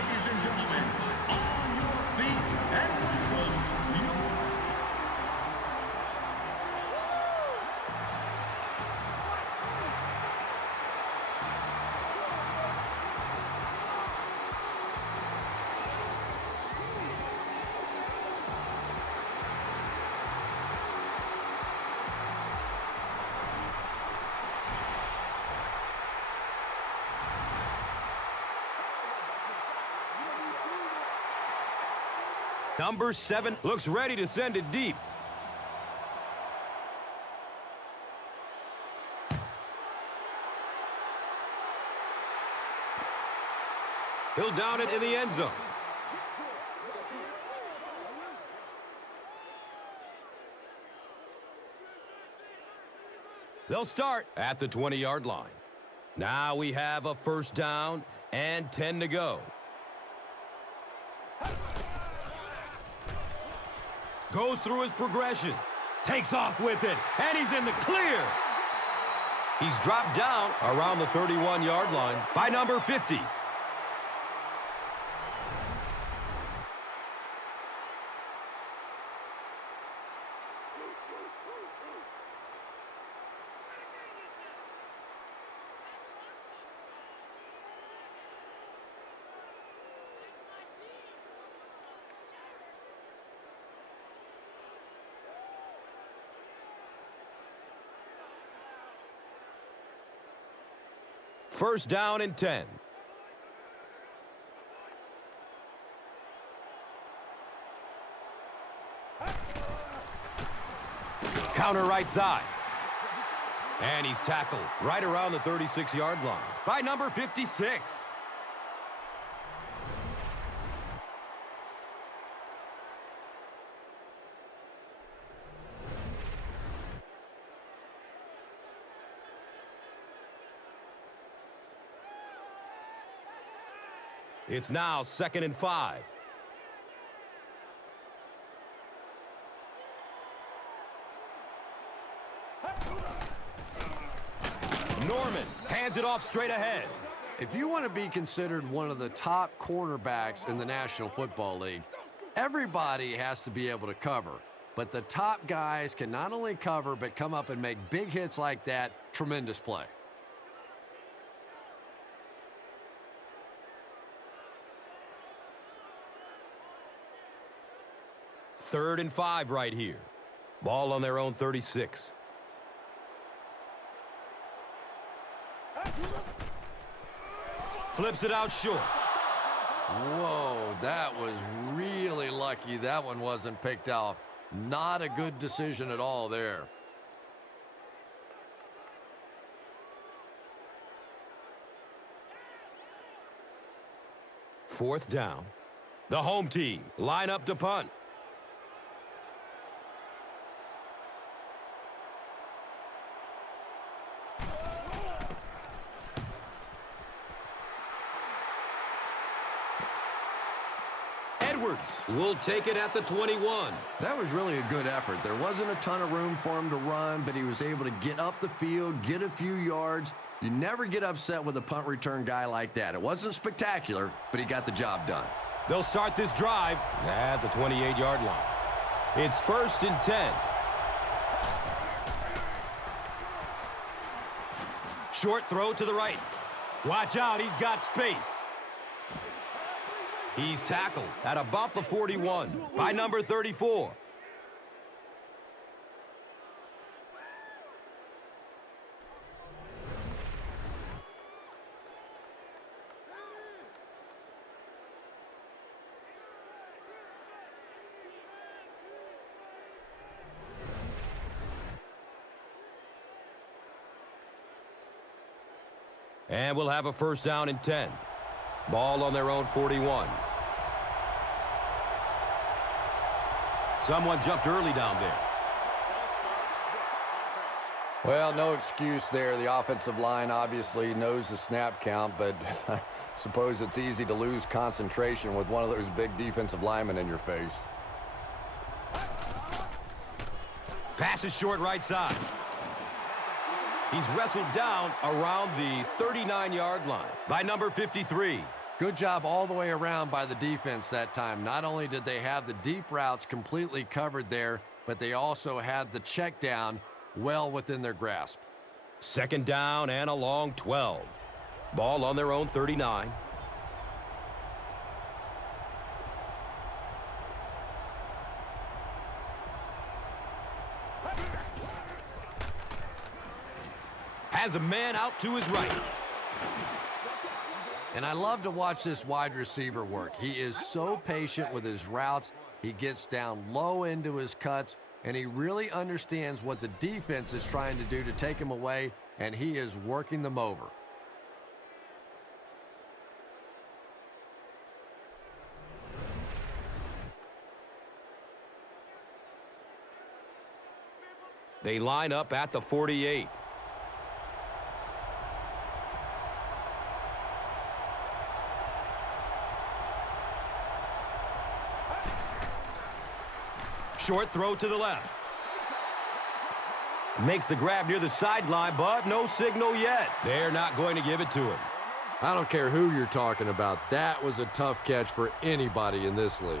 Ladies and gentlemen, on your feet and welcome your Number 7 looks ready to send it deep. He'll down it in the end zone. They'll start at the 20-yard line. Now we have a first down and 10 to go. Goes through his progression. Takes off with it. And he's in the clear. He's dropped down around the 31-yard line by number 50. First down and 10. Counter right side. And he's tackled right around the 36-yard line by number 56. It's now 2nd and 5. Norman hands it off straight ahead. If you want to be considered one of the top cornerbacks in the National Football League, everybody has to be able to cover. But the top guys can not only cover, but come up and make big hits like that. Tremendous play. Third and 5 right here. Ball on their own 36. Flips it out short. Whoa, that was really lucky that one wasn't picked off. Not a good decision at all there. Fourth down. The home team line up to punt. Will take it at the 21. That was really a good effort. There wasn't a ton of room for him to run, but he was able to get up the field, get a few yards. You never get upset with a punt return guy like that. It wasn't spectacular, but he got the job done. They'll start this drive at the 28-yard line. It's 1st and 10. Short throw to the right. Watch out, he's got space. He's tackled at about the 41 by number 34. And we'll have a first down and 10. Ball on their own 41. Someone jumped early down there. Well, no excuse there. The offensive line obviously knows the snap count, but I suppose it's easy to lose concentration with one of those big defensive linemen in your face. Pass is short right side. He's wrestled down around the 39-yard line by number 53. Good job all the way around by the defense that time. Not only did they have the deep routes completely covered there, but they also had the check down well within their grasp. Second down and a long 12. Ball on their own 39. Has a man out to his right. And I love to watch this wide receiver work. He is so patient with his routes. He gets down low into his cuts, and he really understands what the defense is trying to do to take him away, and he is working them over. They line up at the 48. Short throw to the left. Makes the grab near the sideline, but no signal yet. They're not going to give it to him. I don't care who you're talking about. That was a tough catch for anybody in this league.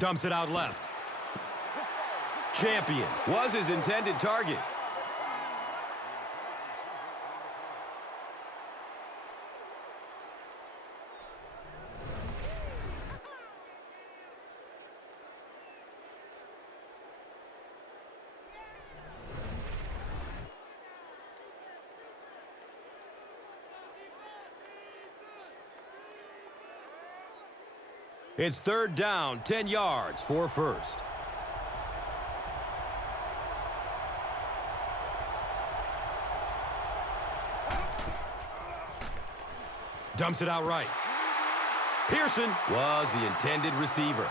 Dumps it out left. Champion was his intended target. It's third down, 10 yards for first. Dumps it out right. Pearson was the intended receiver.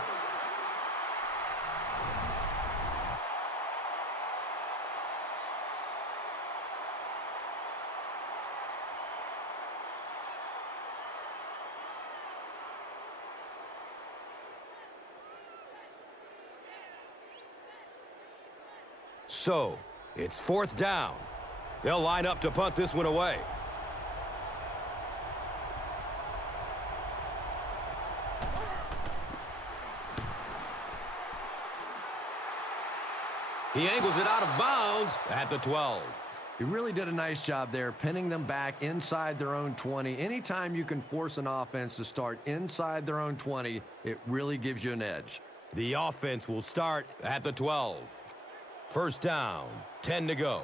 So, it's fourth down. They'll line up to punt this one away. He angles it out of bounds at the 12. He really did a nice job there, pinning them back inside their own 20. Anytime you can force an offense to start inside their own 20, it really gives you an edge. The offense will start at the 12. First down, 10 to go.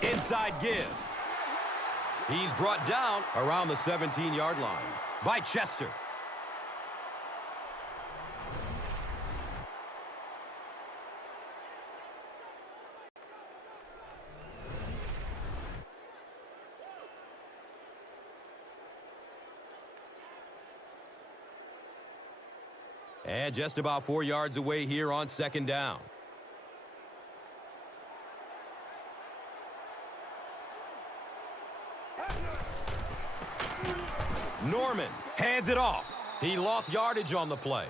Inside give. He's brought down around the 17-yard line by Chester. And just about 4 yards away here on second down. Norman hands it off. He lost yardage on the play.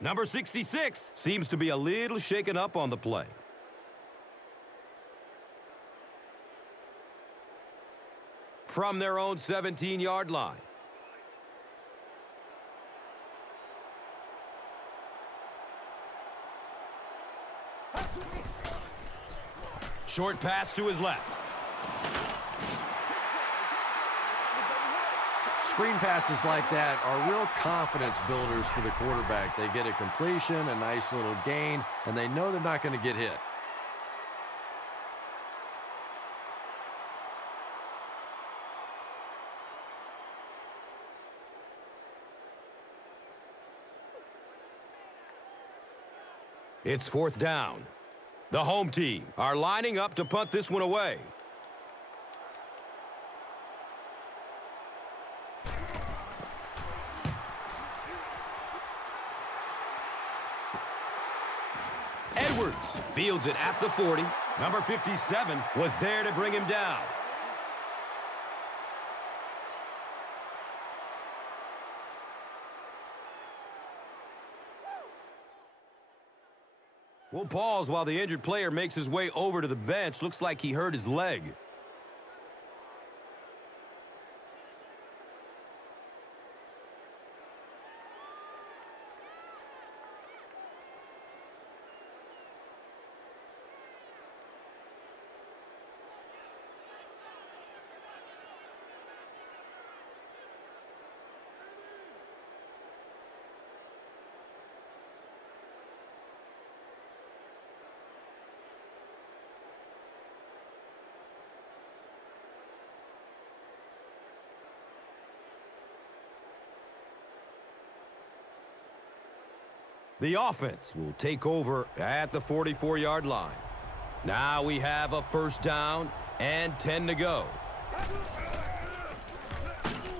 Number 66 seems to be a little shaken up on the play. From their own 17-yard line. Short pass to his left. Screen passes like that are real confidence builders for the quarterback. They get a completion, a nice little gain, and they know they're not going to get hit. It's 4th down. The home team are lining up to punt this one away. Edwards fields it at the 40. Number 57 was there to bring him down. We'll pause while the injured player makes his way over to the bench. Looks like he hurt his leg. The offense will take over at the 44-yard line. Now we have a 1st down and 10 to go.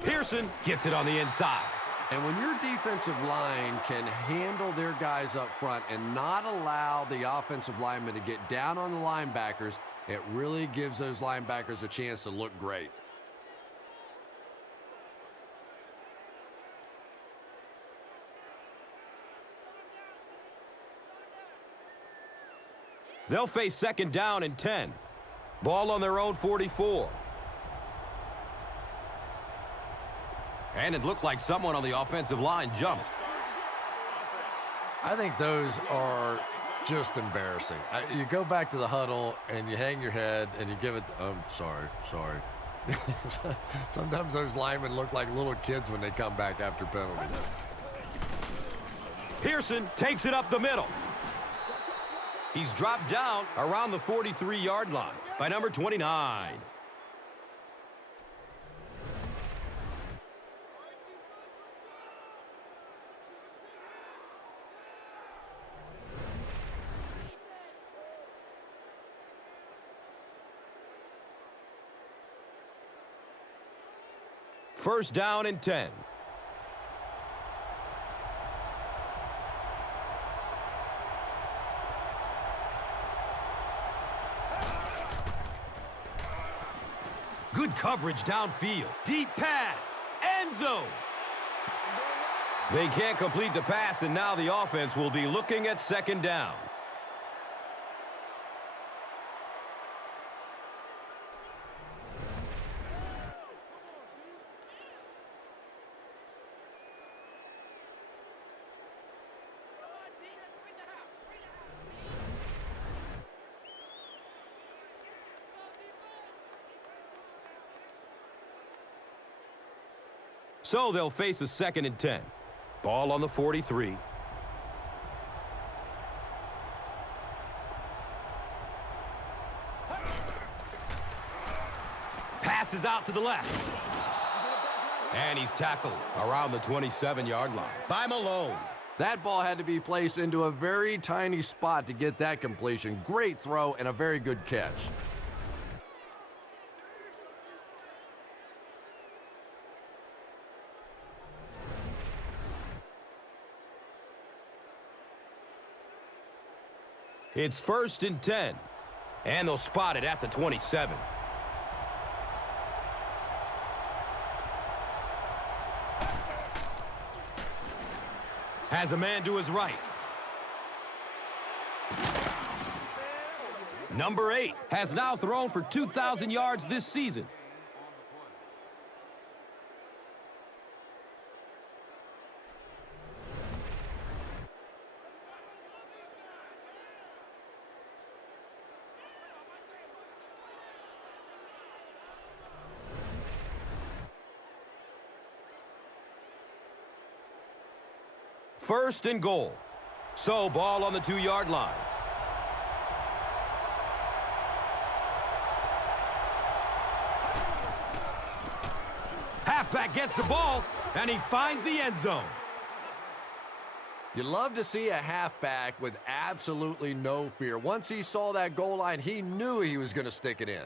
Pearson gets it on the inside. And when your defensive line can handle their guys up front and not allow the offensive linemen to get down on the linebackers, it really gives those linebackers a chance to look great. They'll face 2nd down and 10. Ball on their own 44. And it looked like someone on the offensive line jumped. I think those are just embarrassing. You go back to the huddle and you hang your head and you give it, sorry. Sometimes those linemen look like little kids when they come back after penalties. Pearson takes it up the middle. He's dropped down around the 43-yard line by number 29. First down and 10. Good coverage downfield. Deep pass. End zone. They can't complete the pass, and now the offense will be looking at 2nd down. So they'll face a 2nd and 10. Ball on the 43. Passes out to the left. And he's tackled around the 27-yard line by Malone. That ball had to be placed into a very tiny spot to get that completion. Great throw and a very good catch. It's 1st and 10, and they'll spot it at the 27. Has a man to his right. Number 8 has now thrown for 2,000 yards this season. First and goal. So, ball on the 2-yard line. Halfback gets the ball, and he finds the end zone. You love to see a halfback with absolutely no fear. Once he saw that goal line, he knew he was going to stick it in.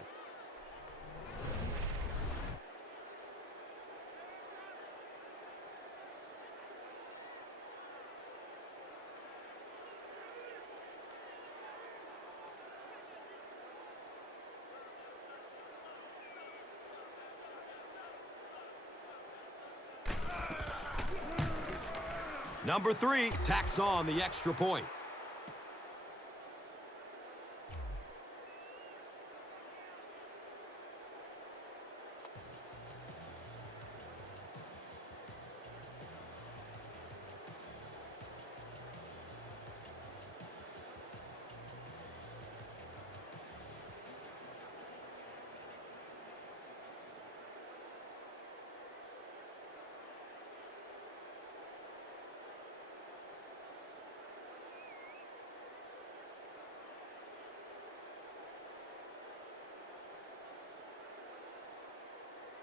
Number 3 tacks on the extra point.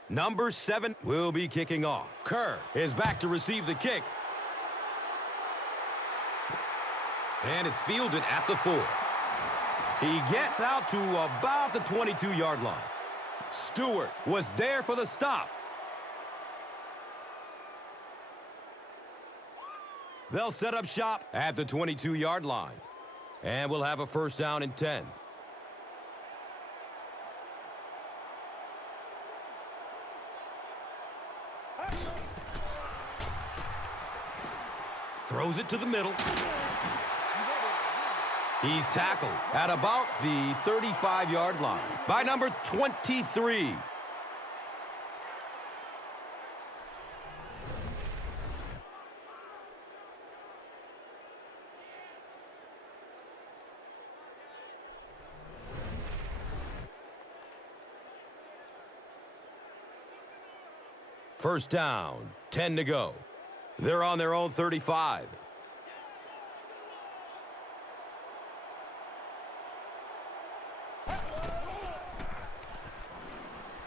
Number 7 will be kicking off. Kerr is back to receive the kick. And it's fielded at the 4. He gets out to about the 22-yard line. Stewart was there for the stop. They'll set up shop at the 22-yard line. And we'll have a first down and 10. Throws it to the middle. He's tackled at about the 35-yard line by number 23. First down, 10 to go. They're on their own 35.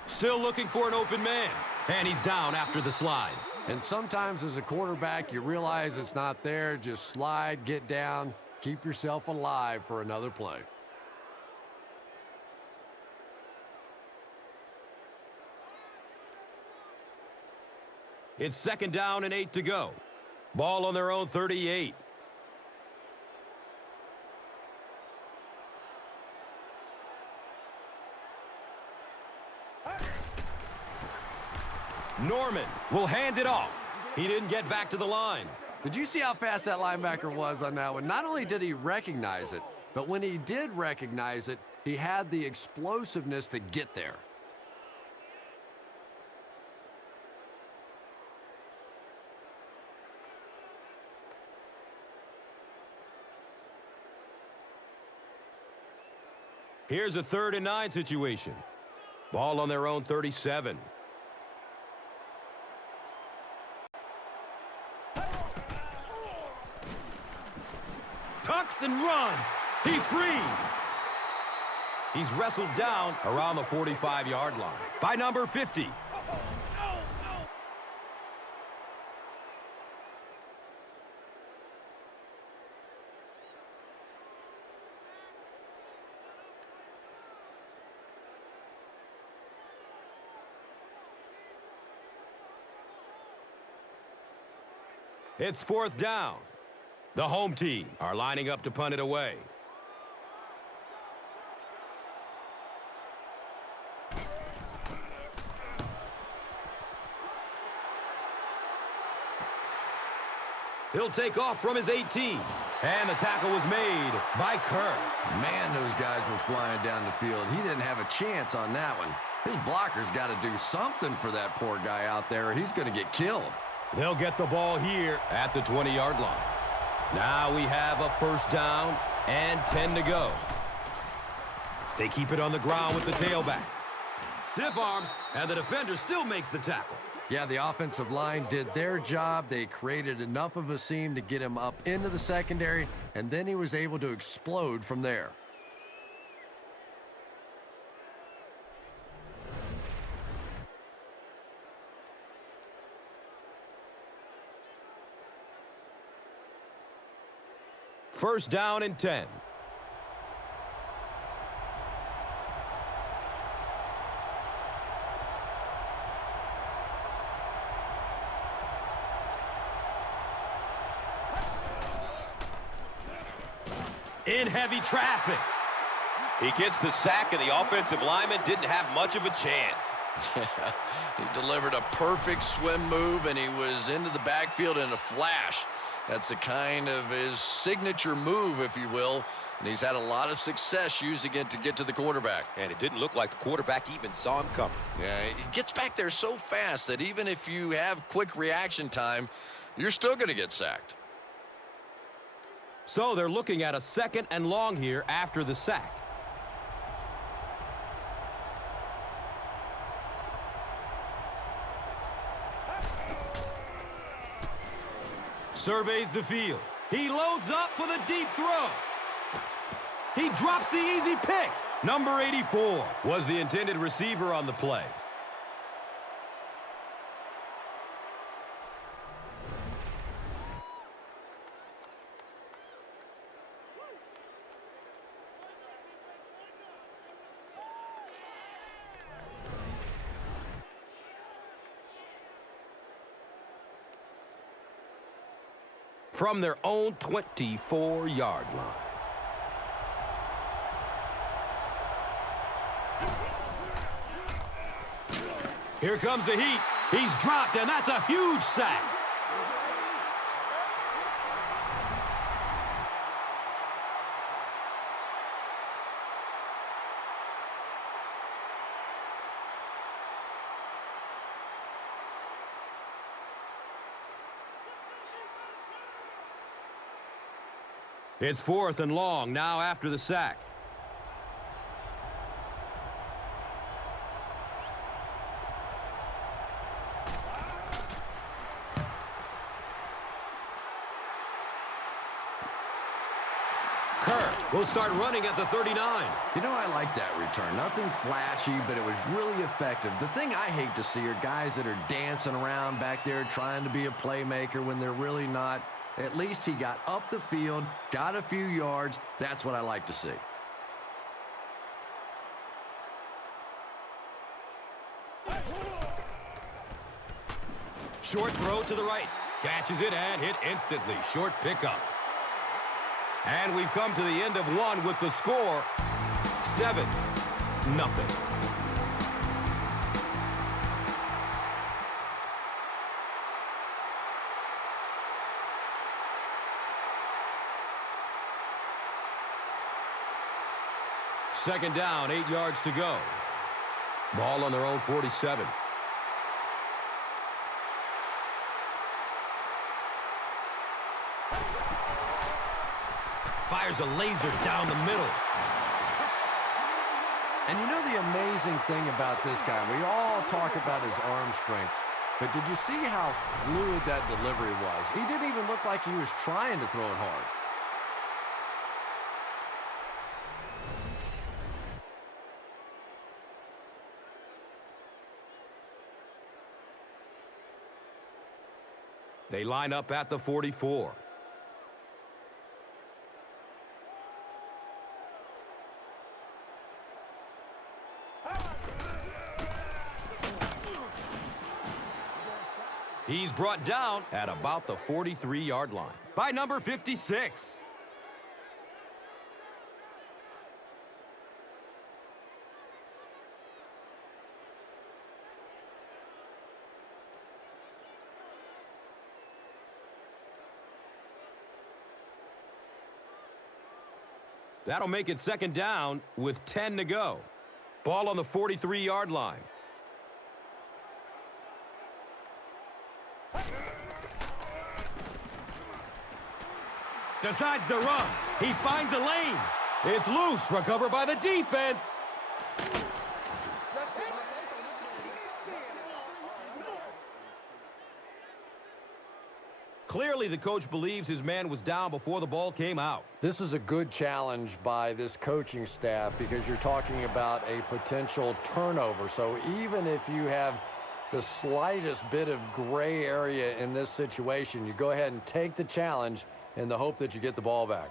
Still looking for an open man. And he's down after the slide. And sometimes as a quarterback, you realize it's not there. Just slide, get down, keep yourself alive for another play. It's second down and 8 to go. Ball on their own 38. Norman will hand it off. He didn't get back to the line. Did you see how fast that linebacker was on that one? Not only did he recognize it, but when he did recognize it, he had the explosiveness to get there. Here's a 3rd and 9 situation. Ball on their own 37. Tucks and runs. He's free. He's wrestled down around the 45-yard line by number 50. It's 4th down. The home team are lining up to punt it away. He'll take off from his 18. And the tackle was made by Kerr. Man, those guys were flying down the field. He didn't have a chance on that one. His blocker's got to do something for that poor guy out there, or he's going to get killed. They'll get the ball here at the 20-yard line. Now we have a first down and 10 to go. They keep it on the ground with the tailback. Stiff arms, and the defender still makes the tackle. Yeah, the offensive line did their job. They created enough of a seam to get him up into the secondary, and then he was able to explode from there. First down and 10. In heavy traffic. He gets the sack, and the offensive lineman didn't have much of a chance. Yeah, he delivered a perfect swim move, and he was into the backfield in a flash. That's a kind of his signature move, if you will, and he's had a lot of success using it to get to the quarterback. And it didn't look like the quarterback even saw him coming. Yeah, he gets back there so fast that even if you have quick reaction time, you're still going to get sacked. So they're looking at a 2nd and long here after the sack. Surveys the field. He loads up for the deep throw. He drops the easy pick. Number 84 was the intended receiver on the play. From their own 24-yard line. Here comes the heat. He's dropped, and that's a huge sack. It's 4th and long now after the sack. Kerr will start running at the 39. You know, I like that return. Nothing flashy, but it was really effective. The thing I hate to see are guys that are dancing around back there trying to be a playmaker when they're really not. At least he got up the field, got a few yards. That's what I like to see. Short throw to the right. Catches it and hit instantly. Short pickup. And we've come to the end of one with the score 7-0. Second down, 8 yards to go. Ball on their own 47. Fires a laser down the middle. And you know the amazing thing about this guy, we all talk about his arm strength, but did you see how fluid that delivery was? He didn't even look like he was trying to throw it hard. They line up at the 44. He's brought down at about the 43-yard line by number 56. That'll make it second down with 10 to go. Ball on the 43-yard line. Decides to run. He finds a lane. It's loose. Recovered by the defense. Clearly, the coach believes his man was down before the ball came out. This is a good challenge by this coaching staff because you're talking about a potential turnover. So even if you have the slightest bit of gray area in this situation, you go ahead and take the challenge in the hope that you get the ball back.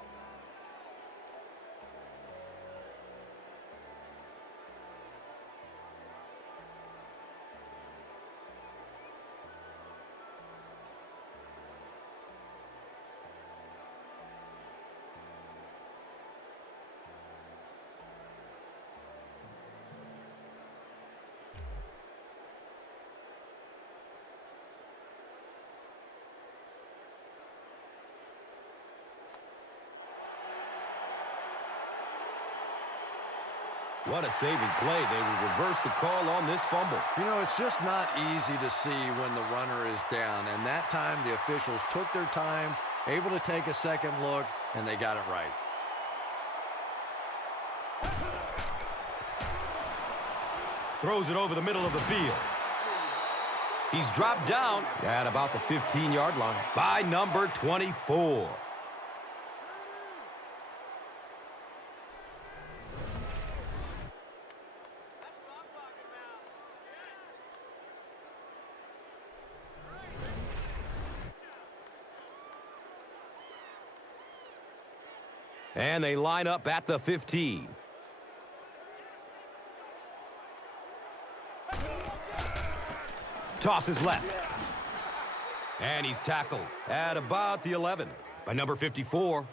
What a saving play. They will reverse the call on this fumble. You know, it's just not easy to see when the runner is down, and that time the officials took their time, able to take a second look, and they got it right. Throws it over the middle of the field. He's dropped down at about the 15-yard line by number 24. And they line up at the 15. Tosses left. And he's tackled at about the 11 by number 54.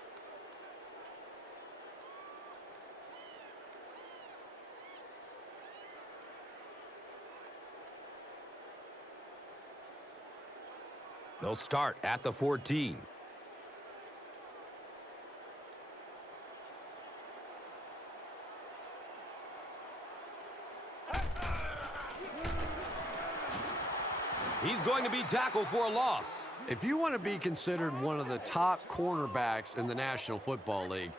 They'll start at the 14. He's going to be tackled for a loss. If you want to be considered one of the top cornerbacks in the National Football League,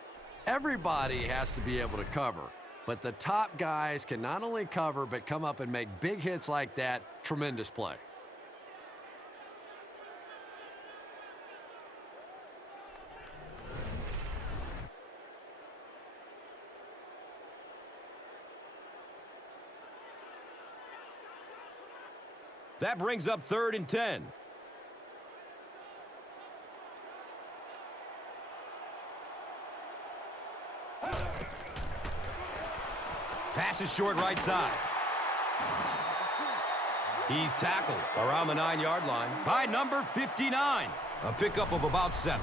everybody has to be able to cover. But the top guys can not only cover, but come up and make big hits like that. Tremendous play. That brings up 3rd and 10. Pass is short right side. He's tackled around the 9-yard line by number 59. A pickup of about 7.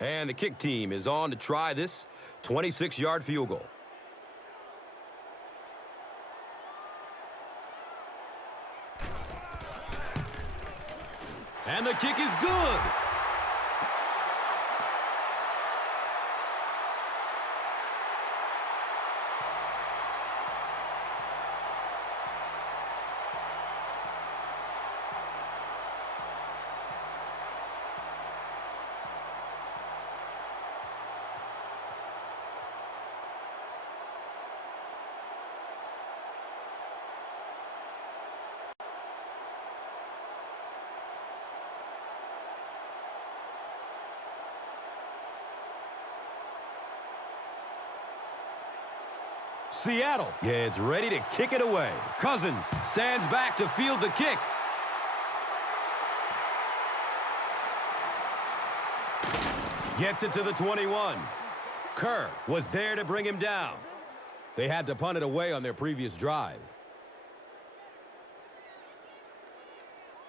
And the kick team is on to try this 26-yard field goal. And the kick is good. Seattle gets ready to kick it away. Cousins stands back to field the kick. Gets it to the 21. Kerr was there to bring him down. They had to punt it away on their previous drive.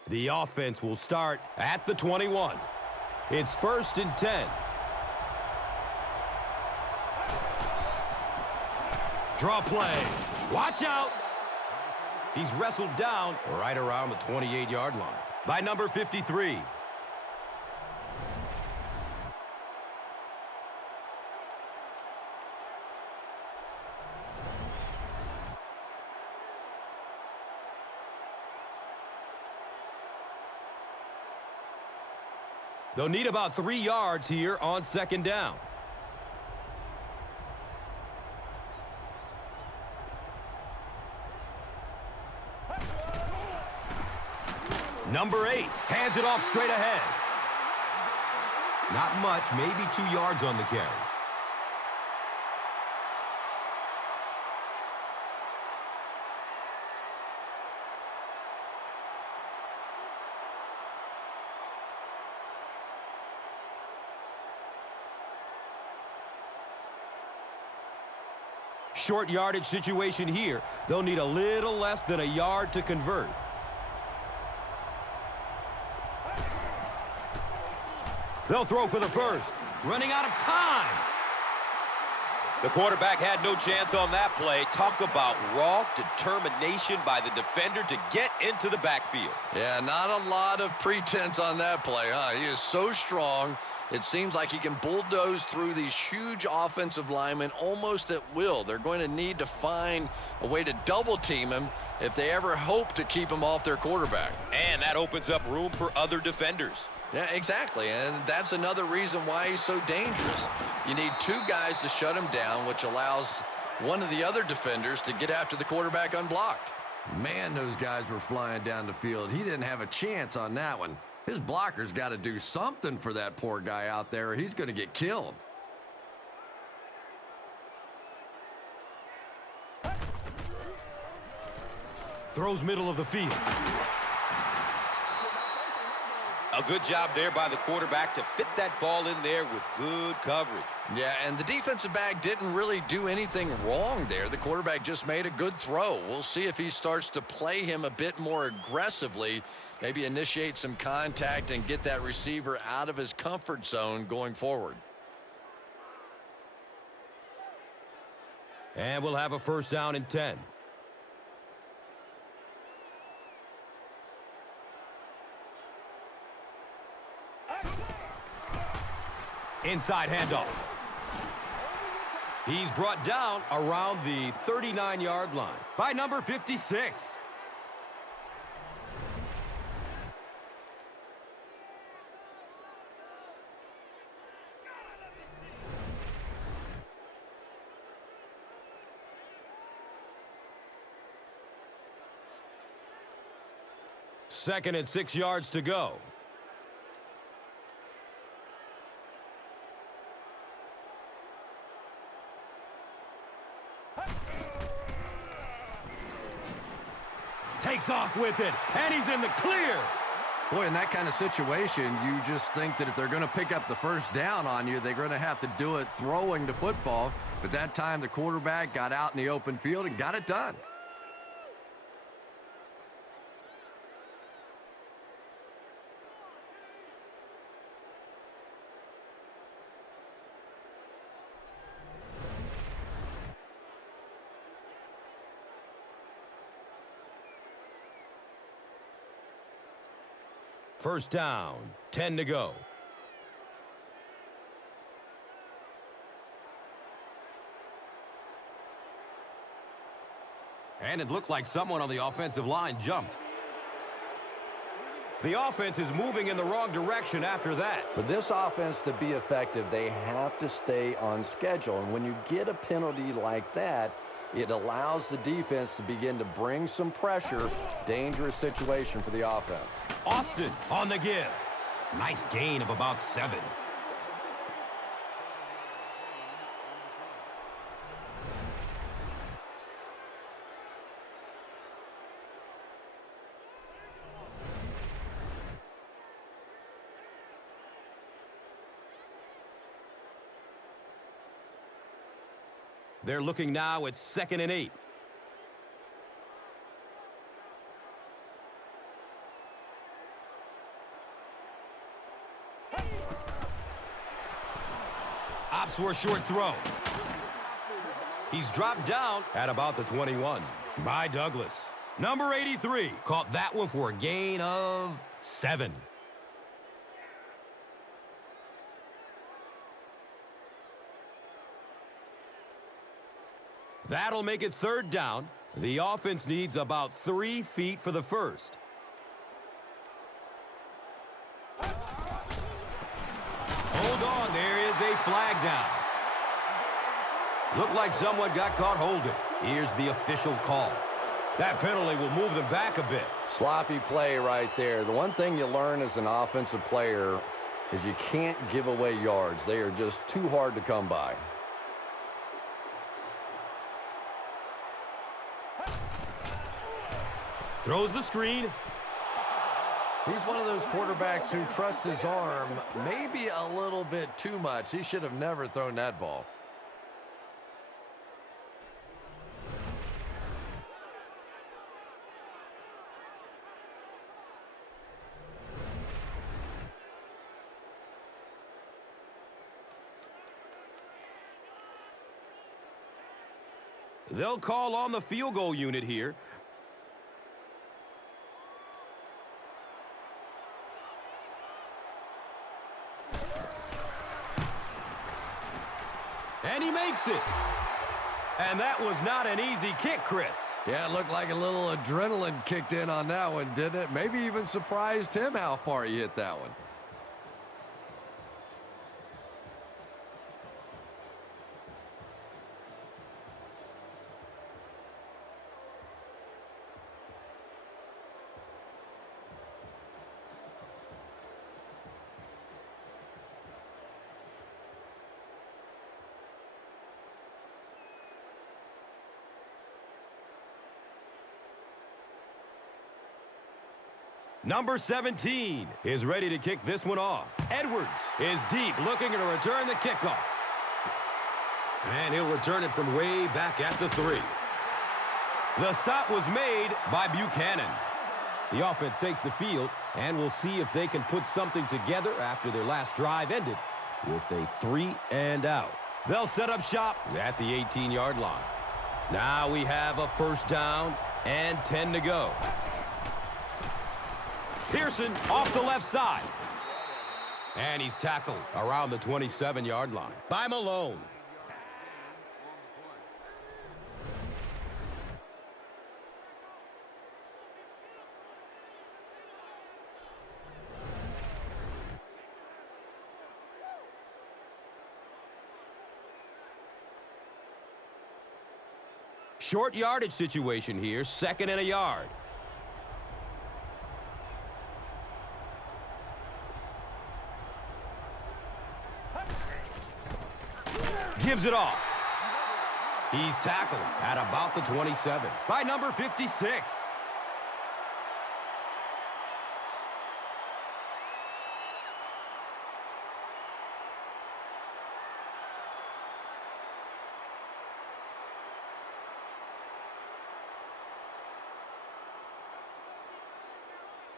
The offense will start at the 21. It's 1st and 10. Draw play. Watch out. He's wrestled down right around the 28-yard line by number 53. They'll need about 3 yards here on second down. Number 8 hands it off straight ahead. Not much, maybe 2 yards on the carry. Short yardage situation here. They'll need a little less than a yard to convert. They'll throw for the first. Running out of time. The quarterback had no chance on that play. Talk about raw determination by the defender to get into the backfield. Yeah, not a lot of pretense on that play, huh? He is so strong. It seems like he can bulldoze through these huge offensive linemen almost at will. They're going to need to find a way to double team him if they ever hope to keep him off their quarterback. And that opens up room for other defenders. Yeah, exactly, and that's another reason why he's so dangerous. You need 2 guys to shut him down, which allows one of the other defenders to get after the quarterback unblocked. Man, those guys were flying down the field. He didn't have a chance on that one. His blocker's got to do something for that poor guy out there, or he's going to get killed. Throws middle of the field. A good job there by the quarterback to fit that ball in there with good coverage. Yeah, and the defensive back didn't really do anything wrong there. The quarterback just made a good throw. We'll see if he starts to play him a bit more aggressively, maybe initiate some contact and get that receiver out of his comfort zone going forward. And we'll have a first down and 10. Inside handoff. He's brought down around the 39-yard line by number 56. Second and 6 yards to go. Takes off with it, and he's in the clear. Boy, in that kind of situation, you just think that if they're going to pick up the first down on you, they're going to have to do it throwing the football. But that time, the quarterback got out in the open field and got it done. First down, 10 to go. And it looked like someone on the offensive line jumped. The offense is moving in the wrong direction after that. For this offense to be effective, they have to stay on schedule. And when you get a penalty like that, it allows the defense to begin to bring some pressure. Dangerous situation for the offense. Austin on the give. Nice gain of about 7. They're looking now at 2nd and 8. Opts for a short throw. He's dropped down at about the 21 by Douglas. Number 83 caught that one for a gain of 7. That'll make it 3rd down. The offense needs about 3 feet for the first. Hold on, there is a flag down. Looked like someone got caught holding. Here's the official call. That penalty will move them back a bit. Sloppy play right there. The one thing you learn as an offensive player is you can't give away yards. They are just too hard to come by. Throws the screen. He's one of those quarterbacks who trusts his arm maybe a little bit too much. He should have never thrown that ball. They'll call on the field goal unit here. And he makes it. And that was not an easy kick, Chris. Yeah, it looked like a little adrenaline kicked in on that one, didn't it? Maybe even surprised him how far he hit that one. Number 17 is ready to kick this one off. Edwards is deep, looking to return the kickoff. And he'll return it from way back at the 3. The stop was made by Buchanan. The offense takes the field, and we'll see if they can put something together after their last drive ended with a 3 and out. They'll set up shop at the 18-yard line. Now we have a first down and 10 to go. Pearson off the left side. And he's tackled around the 27-yard line by Malone. Short yardage situation here, 2nd and a yard. Gives it off. He's tackled at about the 27 by number 56.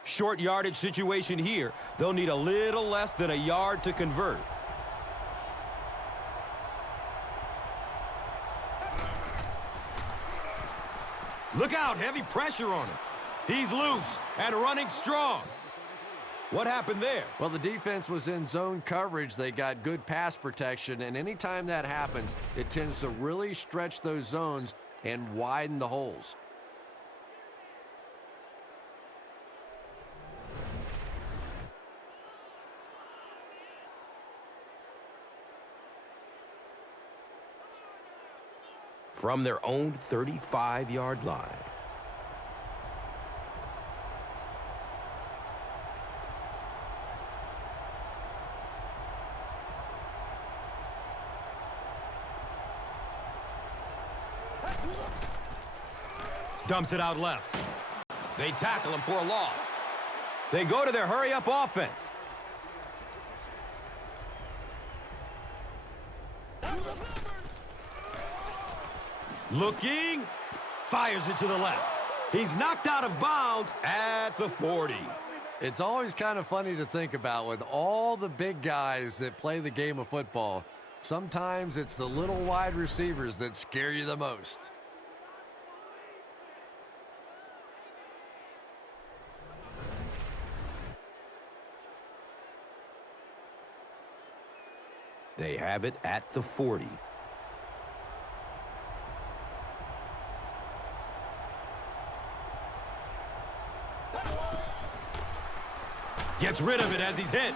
Short yardage situation here. They'll need a little less than a yard to convert. Look out, heavy pressure on him. He's loose and running strong. What happened there? Well, the defense was in zone coverage. They got good pass protection, and anytime that happens, it tends to really stretch those zones and widen the holes. From their own 35-yard line. Dumps it out left. They tackle him for a loss. They go to their hurry-up offense. Looking, fires it to the left. He's knocked out of bounds at the 40. It's always kind of funny to think about with all the big guys that play the game of football. Sometimes it's the little wide receivers that scare you the most. They have it at the 40. Gets rid of it as he's hit.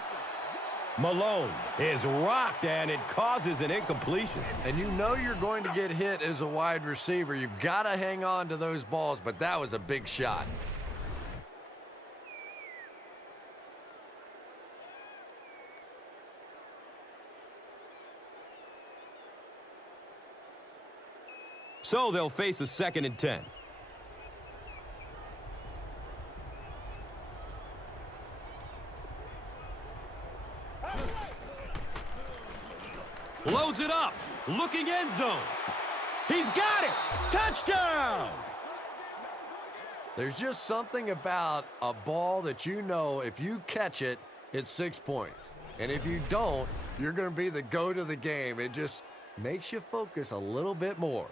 Malone is rocked, and it causes an incompletion. And you know you're going to get hit as a wide receiver. You've got to hang on to those balls, but that was a big shot. So they'll face a 2nd and 10. Loads it up. Looking end zone. He's got it. Touchdown! There's just something about a ball that you know if you catch it, it's 6 points. And if you don't, you're going to be the goat of the game. It just makes you focus a little bit more.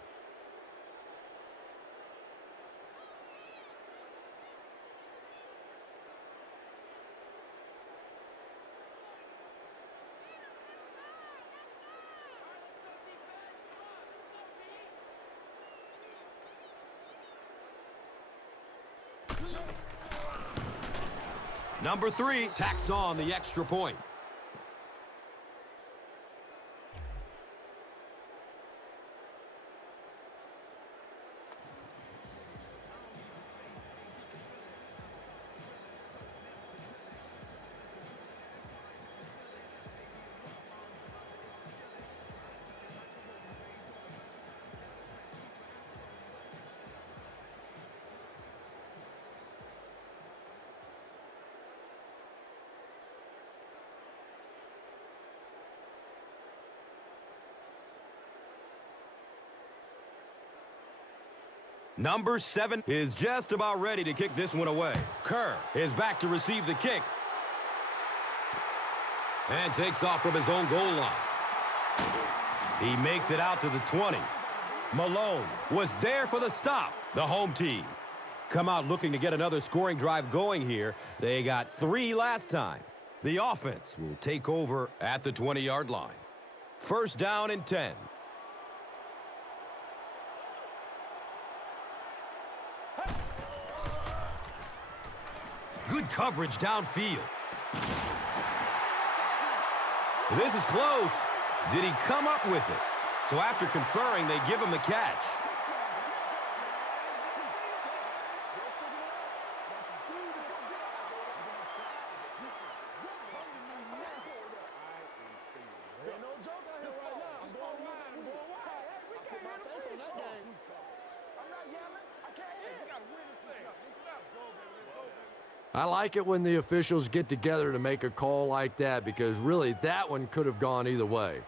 Number 3 tacks on the extra point. Number 7 is just about ready to kick this one away. Kerr is back to receive the kick. And takes off from his own goal line. He makes it out to the 20. Malone was there for the stop. The home team come out looking to get another scoring drive going here. They got 3 last time. The offense will take over at the 20-yard line. 1st down and 10. Good coverage downfield. This is close. Did he come up with it? So after conferring, they give him the catch. I like it when the officials get together to make a call like that because really that one could have gone either way.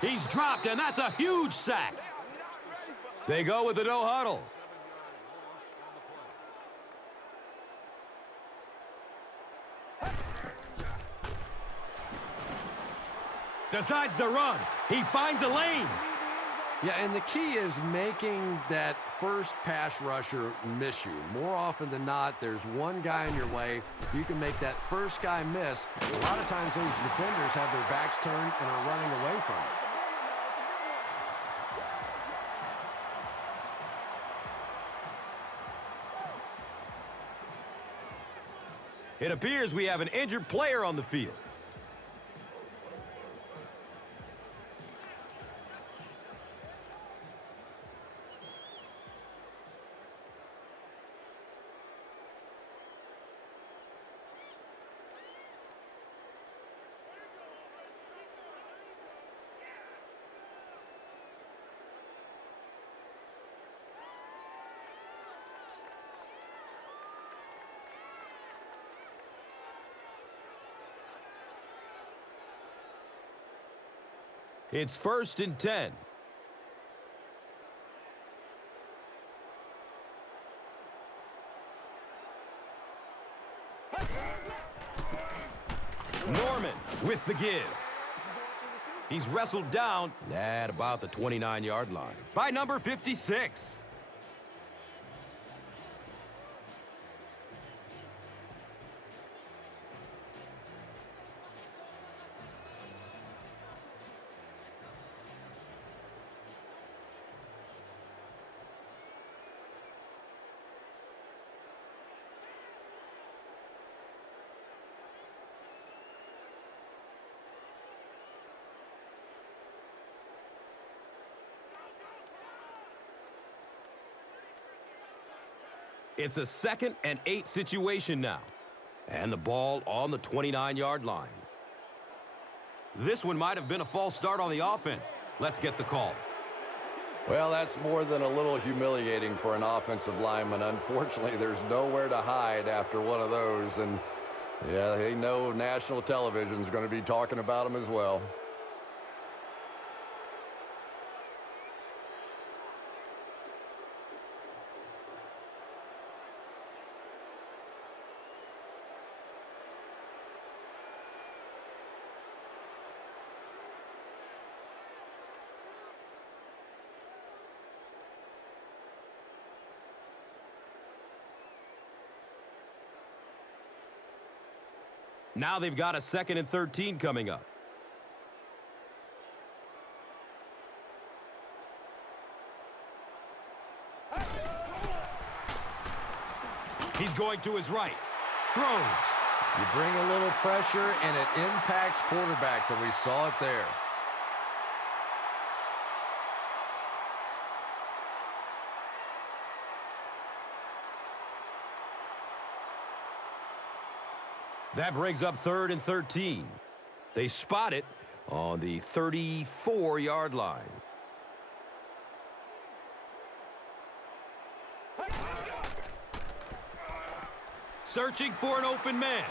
He's dropped, and that's a huge sack. They go with the no huddle. Decides to run. He finds a lane. Yeah, and the key is making that first pass rusher miss you. More often than not, there's one guy in your way. If you can make that first guy miss, a lot of times those defenders have their backs turned and are running away from it. It appears we have an injured player on the field. It's 1st and 10. Norman with the give. He's wrestled down at about the 29-yard line by number 56. It's a 2nd and 8 situation now. And the ball on the 29-yard line. This one might have been a false start on the offense. Let's get the call. Well, that's more than a little humiliating for an offensive lineman. Unfortunately, there's nowhere to hide after one of those. And, yeah, they know national television is going to be talking about them as well. Now they've got a 2nd and 13 coming up. He's going to his right. Throws. You bring a little pressure, and it impacts quarterbacks, and we saw it there. That brings up 3rd and 13. They spot it on the 34-yard line. Searching for an open man.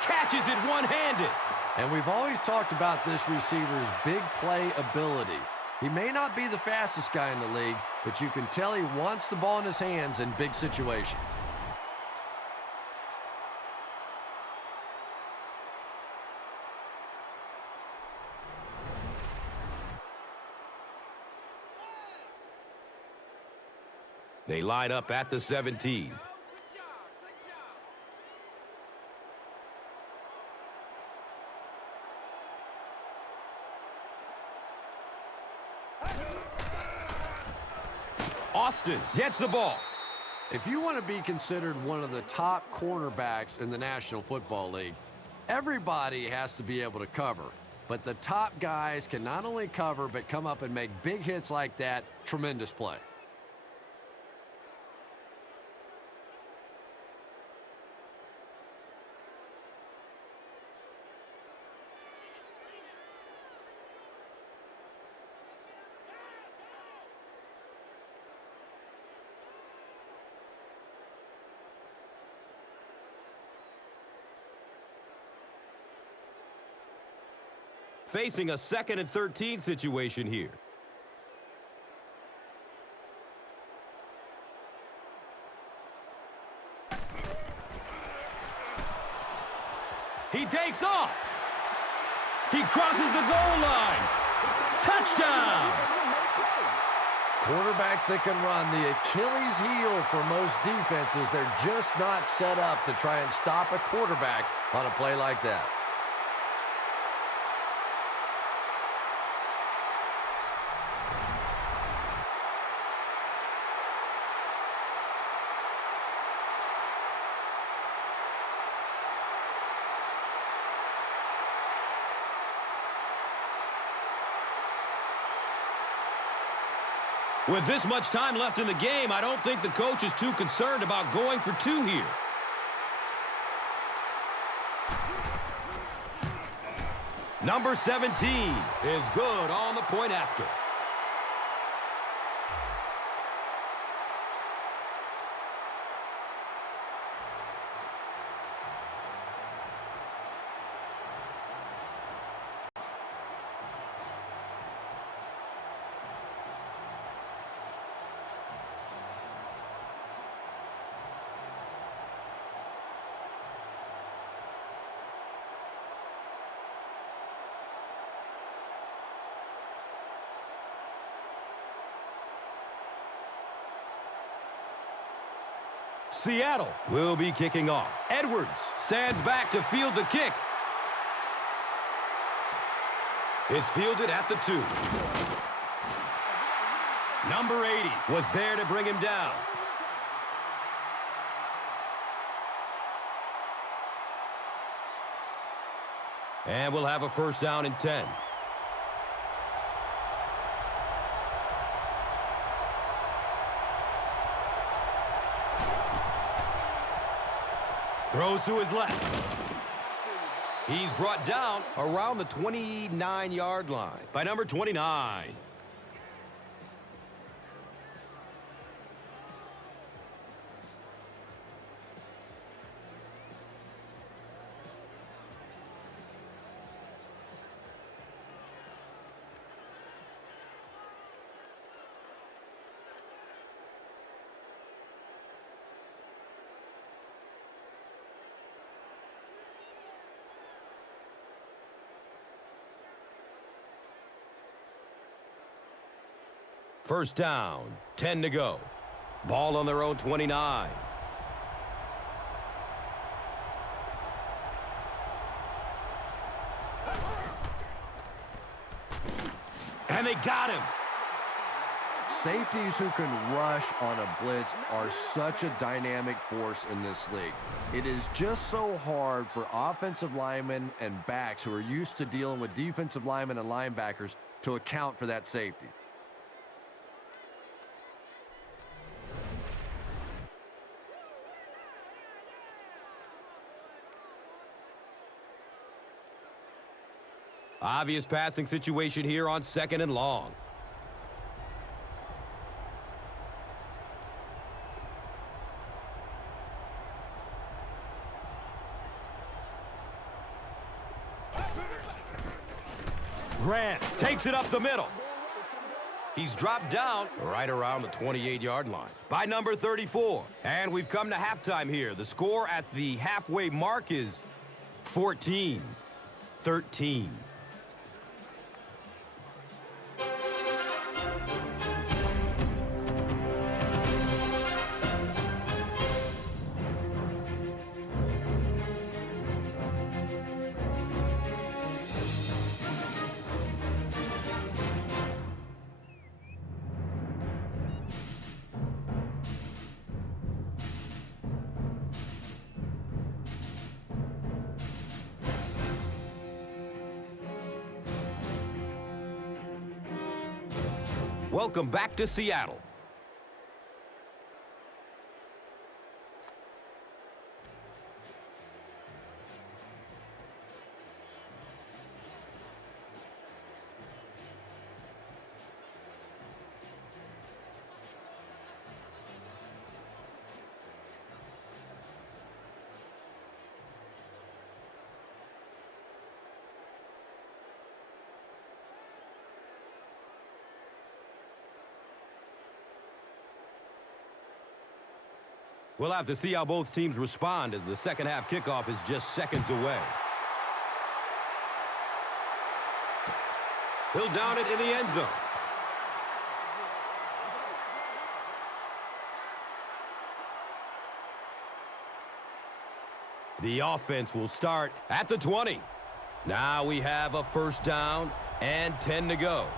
Catches it one-handed. And we've always talked about this receiver's big play ability. He may not be the fastest guy in the league, but you can tell he wants the ball in his hands in big situations. They line up at the 17. Austin gets the ball. If you want to be considered one of the top cornerbacks in the National Football League, everybody has to be able to cover. But the top guys can not only cover, but come up and make big hits like that. Tremendous play. Facing a 2nd and 13 situation here. He takes off. He crosses the goal line. Touchdown! Quarterbacks that can run, the Achilles heel for most defenses. They're just not set up to try and stop a quarterback on a play like that. With this much time left in the game, I don't think the coach is too concerned about going for 2 here. Number 17 is good on the point after. Seattle will be kicking off. Edwards stands back to field the kick. It's fielded at the 2. Number 80 was there to bring him down. And we'll have a first down and 10. Throws to his left. He's brought down around the 29-yard line by number 29. First down, 10 to go. Ball on their own 29. And they got him. Safeties who can rush on a blitz are such a dynamic force in this league. It is just so hard for offensive linemen and backs who are used to dealing with defensive linemen and linebackers to account for that safety. Obvious passing situation here on 2nd and long. Grant takes it up the middle. He's dropped down right around the 28-yard line by number 34. And we've come to halftime here. The score at the halfway mark is 14-13. Welcome back to Seattle. We'll have to see how both teams respond as the second half kickoff is just seconds away. He'll down it in the end zone. The offense will start at the 20. Now we have a first down and 10 to go.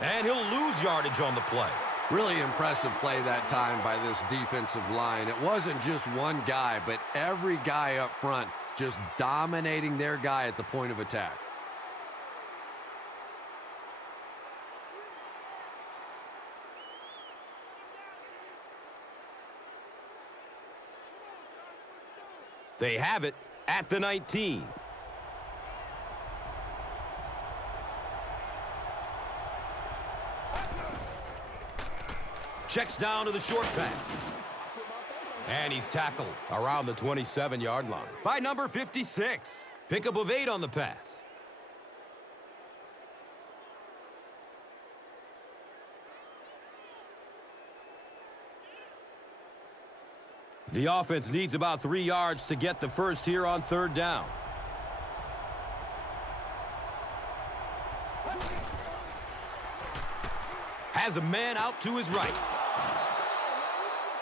And he'll lose yardage on the play. Really impressive play that time by this defensive line. It wasn't just one guy, but every guy up front just dominating their guy at the point of attack. They have it at the 19. Checks down to the short pass. And he's tackled around the 27-yard line by number 56. Pickup of 8 on the pass. The offense needs about 3 yards to get the first here on third down. Has a man out to his right.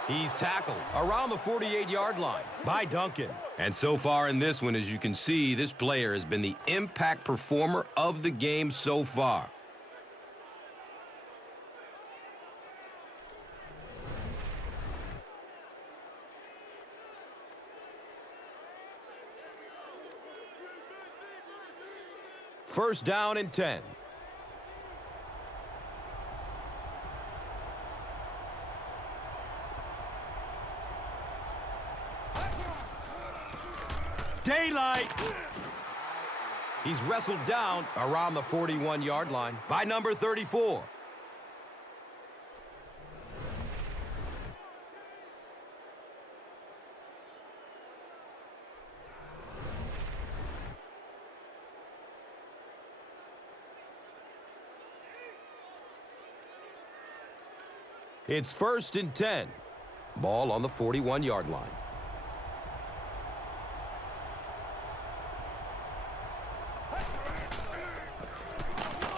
He's tackled around the 48-yard line by Duncan. And so far in this one, as you can see, this player has been the impact performer of the game so far. First down and 10. daylight. He's wrestled down around the 41-yard line by number 34. It's 1st and 10. Ball on the 41-yard line.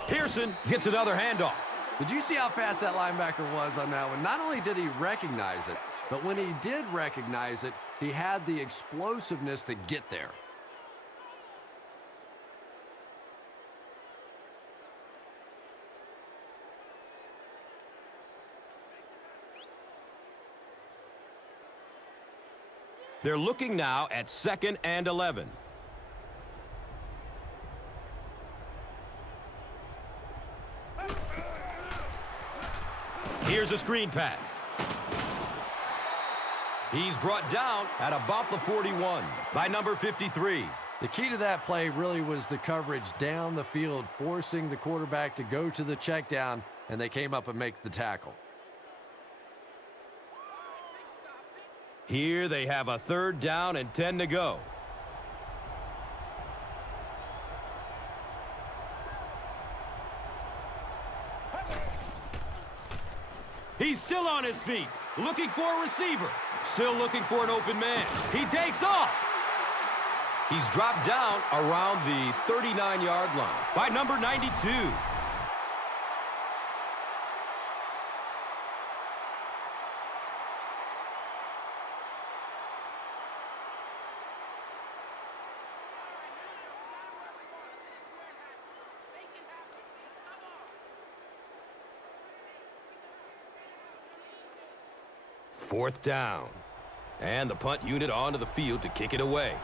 Pearson gets another handoff. Did you see how fast that linebacker was on that one? Not only did he recognize it, but when he did recognize it, he had the explosiveness to get there. They're looking now at 2nd and 11. Here's a screen pass. He's brought down at about the 41 by number 53. The key to that play really was the coverage down the field, forcing the quarterback to go to the check down, and they came up and make the tackle. Here they have a 3rd down and 10 to go. He's still on his feet, looking for a receiver. Still looking for an open man. He takes off. He's dropped down around the 39-yard line by number 92. Fourth down. And the punt unit onto the field to kick it away.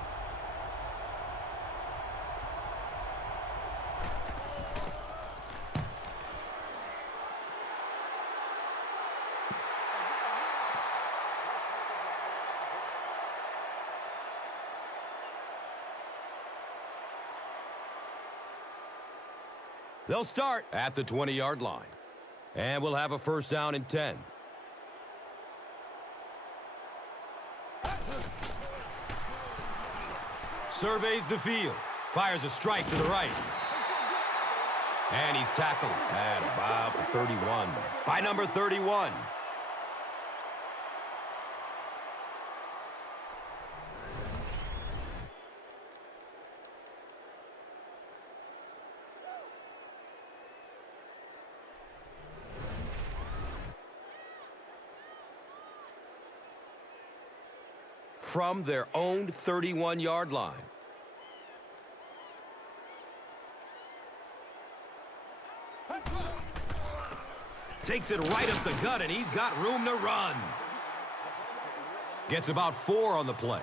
They'll start at the 20-yard line. And we'll have a 1st down and 10. Surveys the field. Fires a strike to the right. And he's tackled at about the 31 by number 31. From their own 31-yard line. Takes it right up the gut, and he's got room to run. Gets about 4 on the play.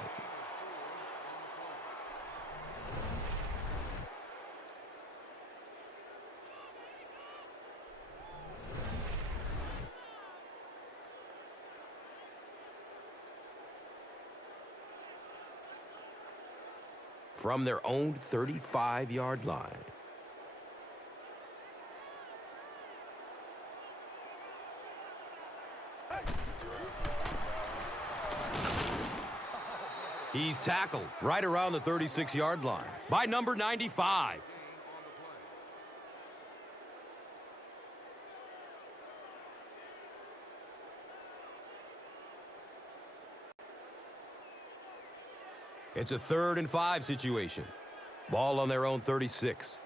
From their own 35-yard line. He's tackled right around the 36-yard line by number 95. It's a 3rd and 5 situation. Ball on their own 36.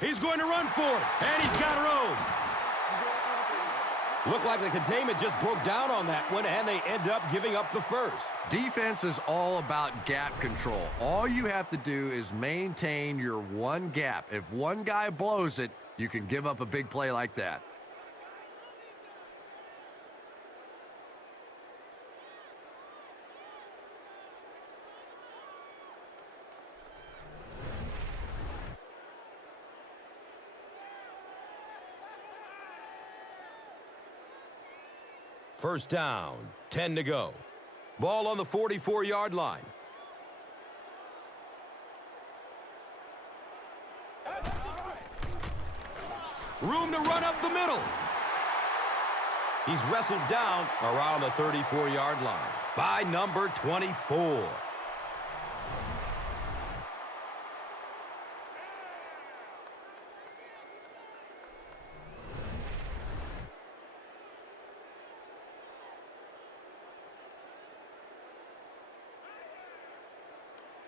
He's going to run for it, and he's got room. Looked like the containment just broke down on that one, and they end up giving up the 1st. Defense is all about gap control. All you have to do is maintain your one gap. If one guy blows it, you can give up a big play like that. First down, 10 to go. Ball on the 44-yard line. Room to run up the middle. He's wrestled down around the 34-yard line by number 24.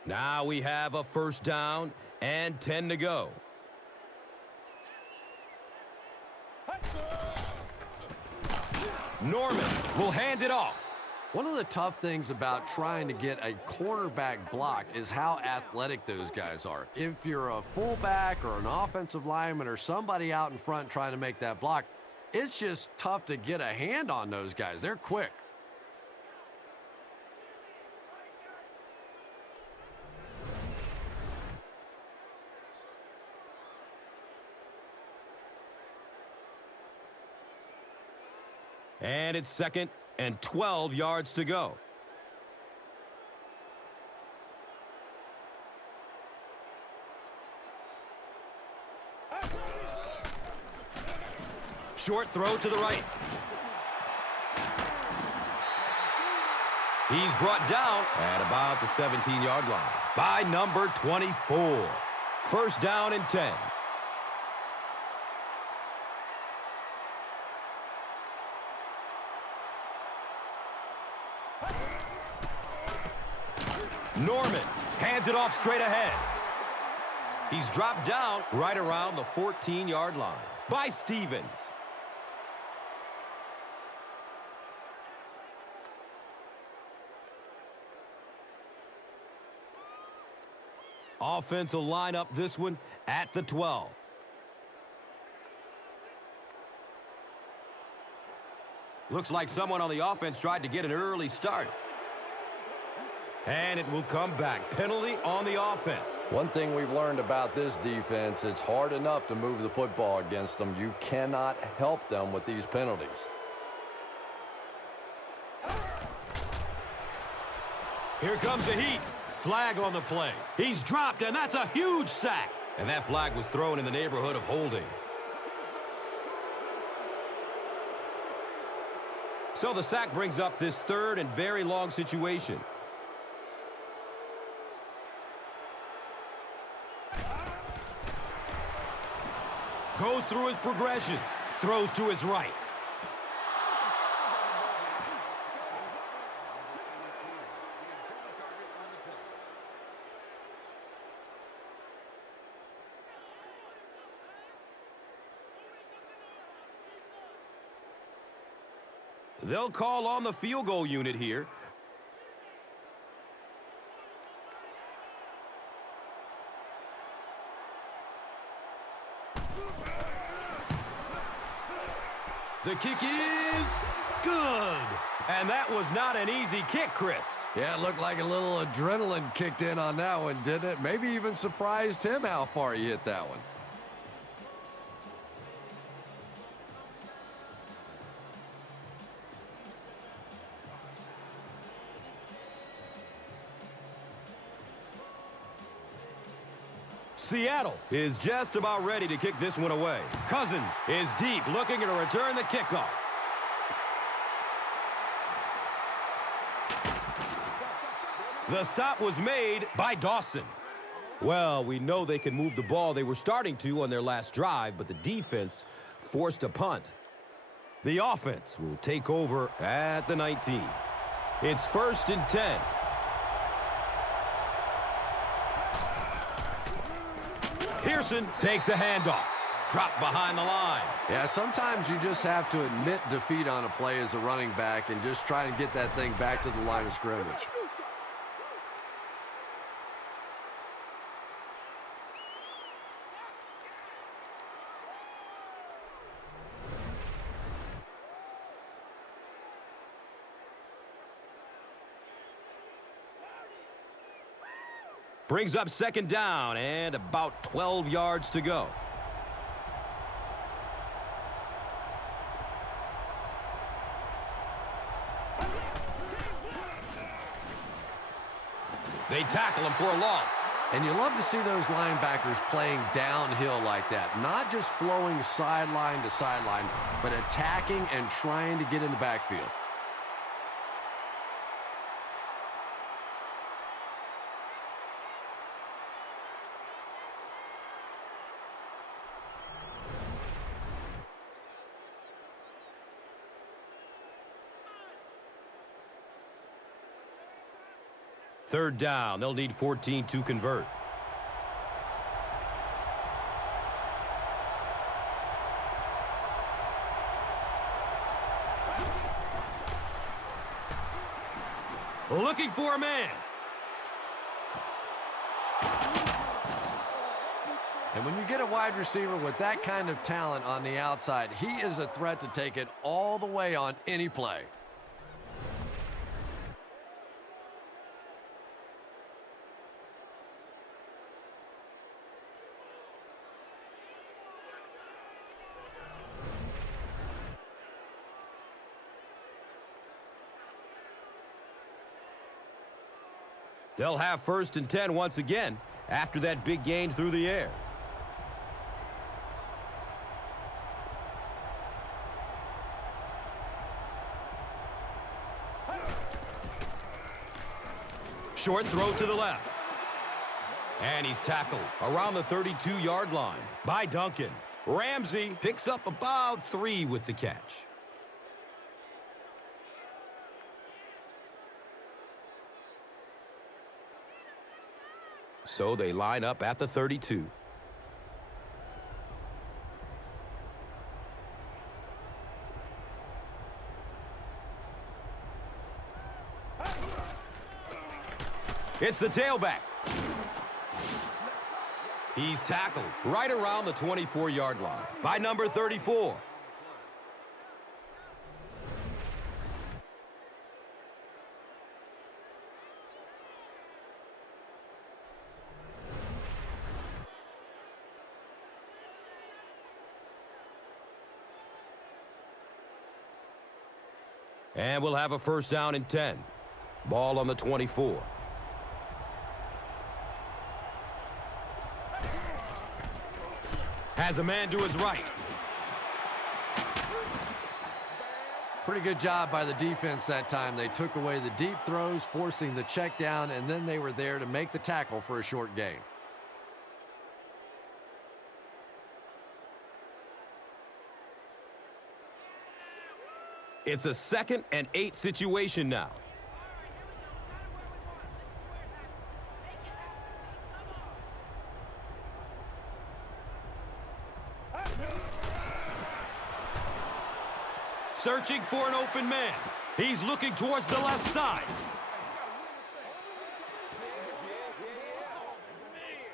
Now we have a first down and 10 to go. Norman will hand it off. One of the tough things about trying to get a cornerback blocked is how athletic those guys are. If you're a fullback or an offensive lineman or somebody out in front trying to make that block, it's just tough to get a hand on those guys. They're quick. And it's 2nd and 12 yards to go. Short throw to the right. He's brought down at about the 17-yard line by number 24. First down and 10. Norman hands it off straight ahead. He's dropped down right around the 14-yard line by Stevens. Offense will line up this one at the 12. Looks like someone on the offense tried to get an early start. And it will come back. Penalty on the offense. One thing we've learned about this defense, it's hard enough to move the football against them. You cannot help them with these penalties. Here comes the heat. Flag on the play. He's dropped, and that's a huge sack. And that flag was thrown in the neighborhood of holding. So the sack brings up this third and very long situation. Goes through his progression. Throws to his right. They'll call on the field goal unit here. The kick is good. And that was not an easy kick, Chris. Yeah, it looked like a little adrenaline kicked in on that one, didn't it? Maybe even surprised him how far he hit that one. Seattle is just about ready to kick this one away. Cousins is deep, looking to return the kickoff. The stop was made by Dawson. Well, we know they can move the ball. They were starting to on their last drive, but the defense forced a punt. The offense will take over at the 19. It's 1st and 10. Pearson takes a handoff. Dropped behind the line. Yeah, sometimes you just have to admit defeat on a play as a running back and just try and get that thing back to the line of scrimmage. Brings up 2nd down and about 12 yards to go. They tackle him for a loss. And you love to see those linebackers playing downhill like that. Not just flowing sideline to sideline, but attacking and trying to get in the backfield. Third down. They'll need 14 to convert. Looking for a man. And when you get a wide receiver with that kind of talent on the outside, he is a threat to take it all the way on any play. They'll have 1st and 10 once again after that big gain through the air. Short throw to the left. And he's tackled around the 32-yard line by Duncan. Ramsey picks up about 3 with the catch. So they line up at the 32. It's the tailback. He's tackled right around the 24-yard line by number 34. And we'll have a 1st down and 10. Ball on the 24. Has a man to his right. Pretty good job by the defense that time. They took away the deep throws, forcing the check down, and then they were there to make the tackle for a short gain. It's a 2nd and 8 situation now. Searching for an open man. He's looking towards the left side.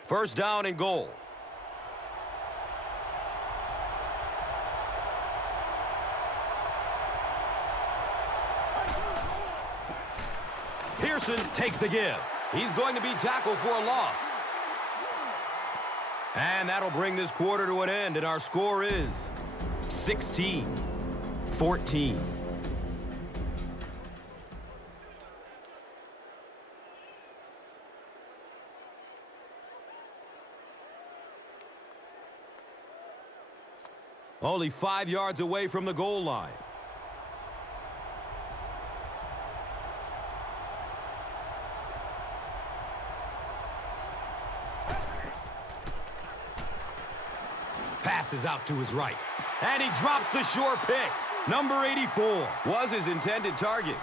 1st down and goal. Pearson takes the give. He's going to be tackled for a loss. And that'll bring this quarter to an end, and our score is 16-14. Only 5 yards away from the goal line. Passes out to his right. And he drops the sure pick. Number 84 was his intended target.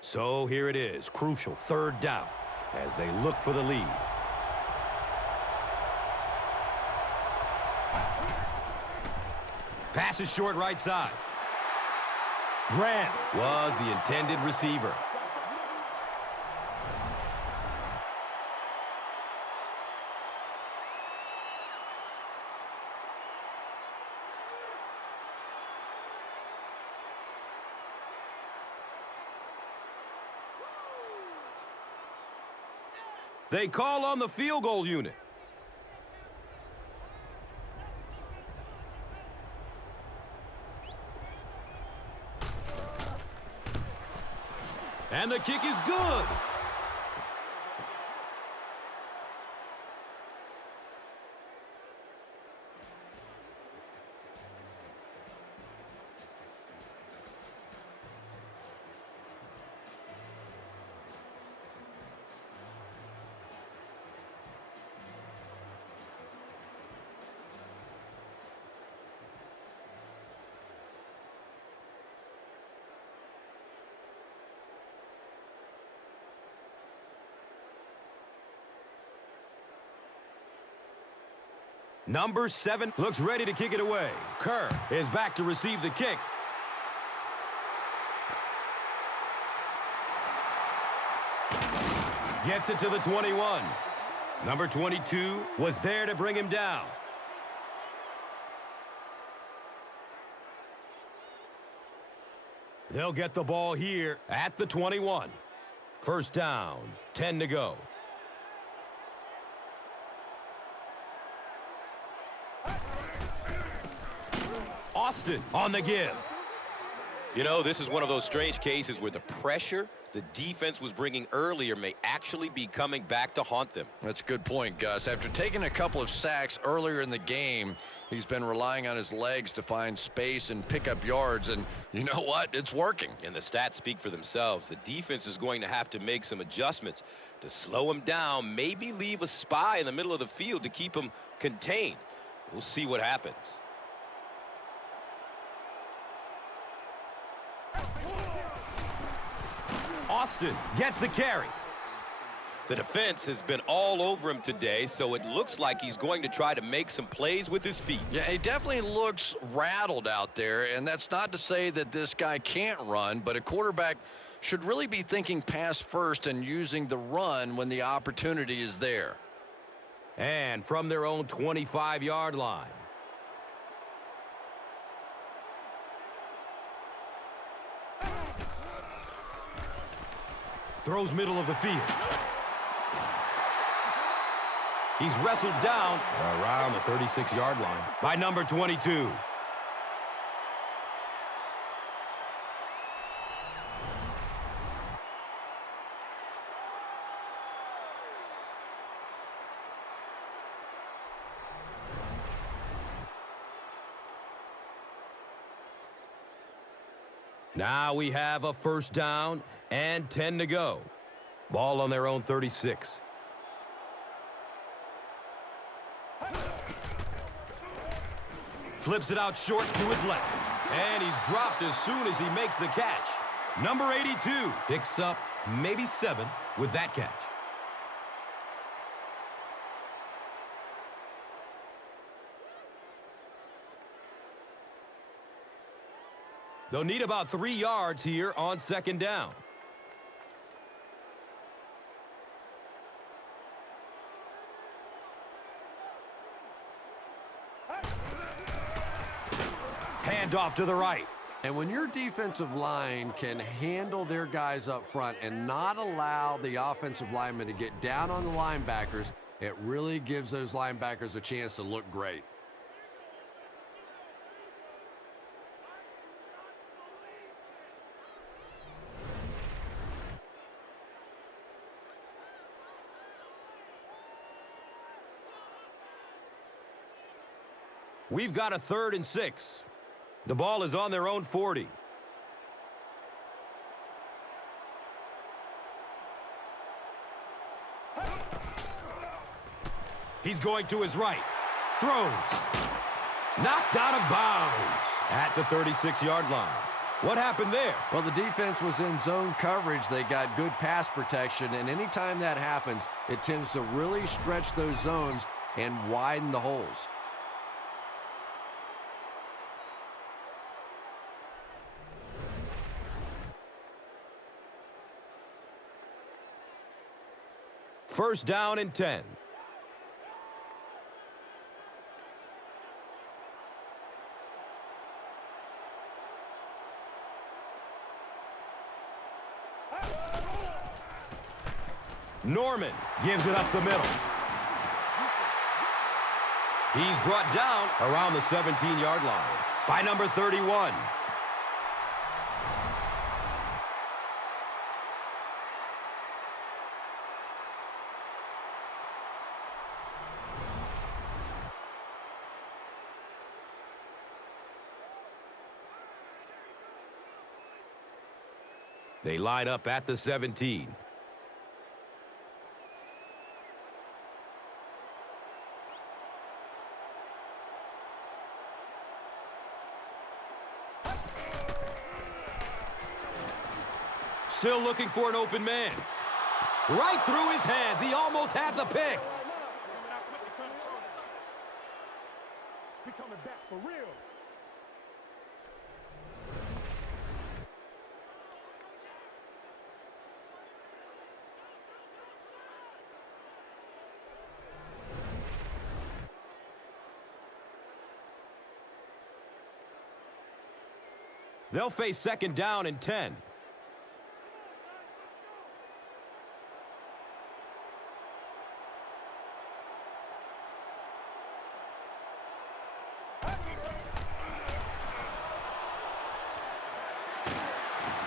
So here it is, crucial 3rd down as they look for the lead. Passes short right side. Grant was the intended receiver. They call on the field goal unit. And the kick is good. Number 7 looks ready to kick it away. Kerr is back to receive the kick. Gets it to the 21. Number 22 was there to bring him down. They'll get the ball here at the 21. First down, 10 to go. Austin on the give. You know, this is one of those strange cases where the pressure the defense was bringing earlier may actually be coming back to haunt them. That's a good point, Gus. After taking a couple of sacks earlier in the game, he's been relying on his legs to find space and pick up yards, and you know what? It's working. And the stats speak for themselves. The defense is going to have to make some adjustments to slow him down, maybe leave a spy in the middle of the field to keep him contained. We'll see what happens. Austin gets the carry. The defense has been all over him today, so it looks like he's going to try to make some plays with his feet. Yeah, he definitely looks rattled out there, and that's not to say that this guy can't run, but a quarterback should really be thinking pass first and using the run when the opportunity is there. And from their own 25-yard line. Throws middle of the field. He's wrestled down around the 36-yard line by number 22. Now we have a first down and 10 to go. Ball on their own 36. Flips it out short to his left. And he's dropped as soon as he makes the catch. Number 82 picks up maybe 7 with that catch. They'll need about 3 yards here on second down. Hand off to the right. And when your defensive line can handle their guys up front and not allow the offensive linemen to get down on the linebackers, it really gives those linebackers a chance to look great. We've got a 3rd and 6. The ball is on their own 40. He's going to his right. Throws. Knocked out of bounds at the 36-yard line. What happened there? Well, the defense was in zone coverage. They got good pass protection, and anytime that happens, it tends to really stretch those zones and widen the holes. First down and 10. Norman gives it up the middle. He's brought down around the 17-yard line by number 31. They line up at the 17. Still looking for an open man. Right through his hands. He almost had the pick. We coming back for real. They'll face second down and 10.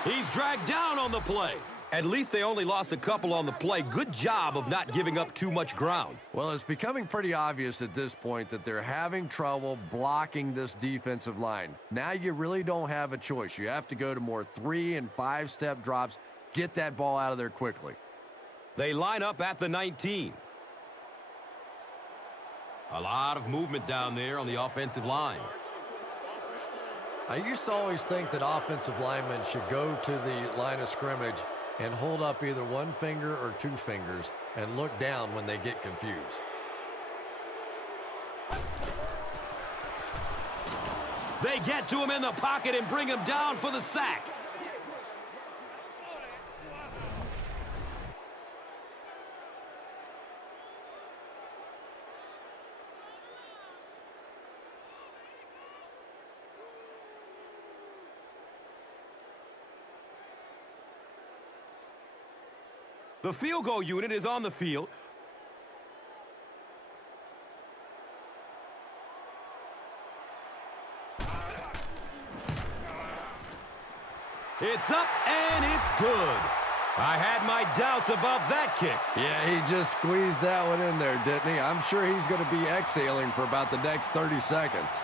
He's dragged down on the play. At least they only lost a couple on the play. Good job of not giving up too much ground. Well, it's becoming pretty obvious at this point that they're having trouble blocking this defensive line. Now you really don't have a choice. You have to go to more 3- and 5-step drops. Get that ball out of there quickly. They line up at the 19. A lot of movement down there on the offensive line. I used to always think that offensive linemen should go to the line of scrimmage and hold up either one finger or two fingers and look down when they get confused. They get to him in the pocket and bring him down for the sack. The field goal unit is on the field. It's up and it's good. I had my doubts about that kick. Yeah, he just squeezed that one in there, didn't he? I'm sure he's going to be exhaling for about the next 30 seconds.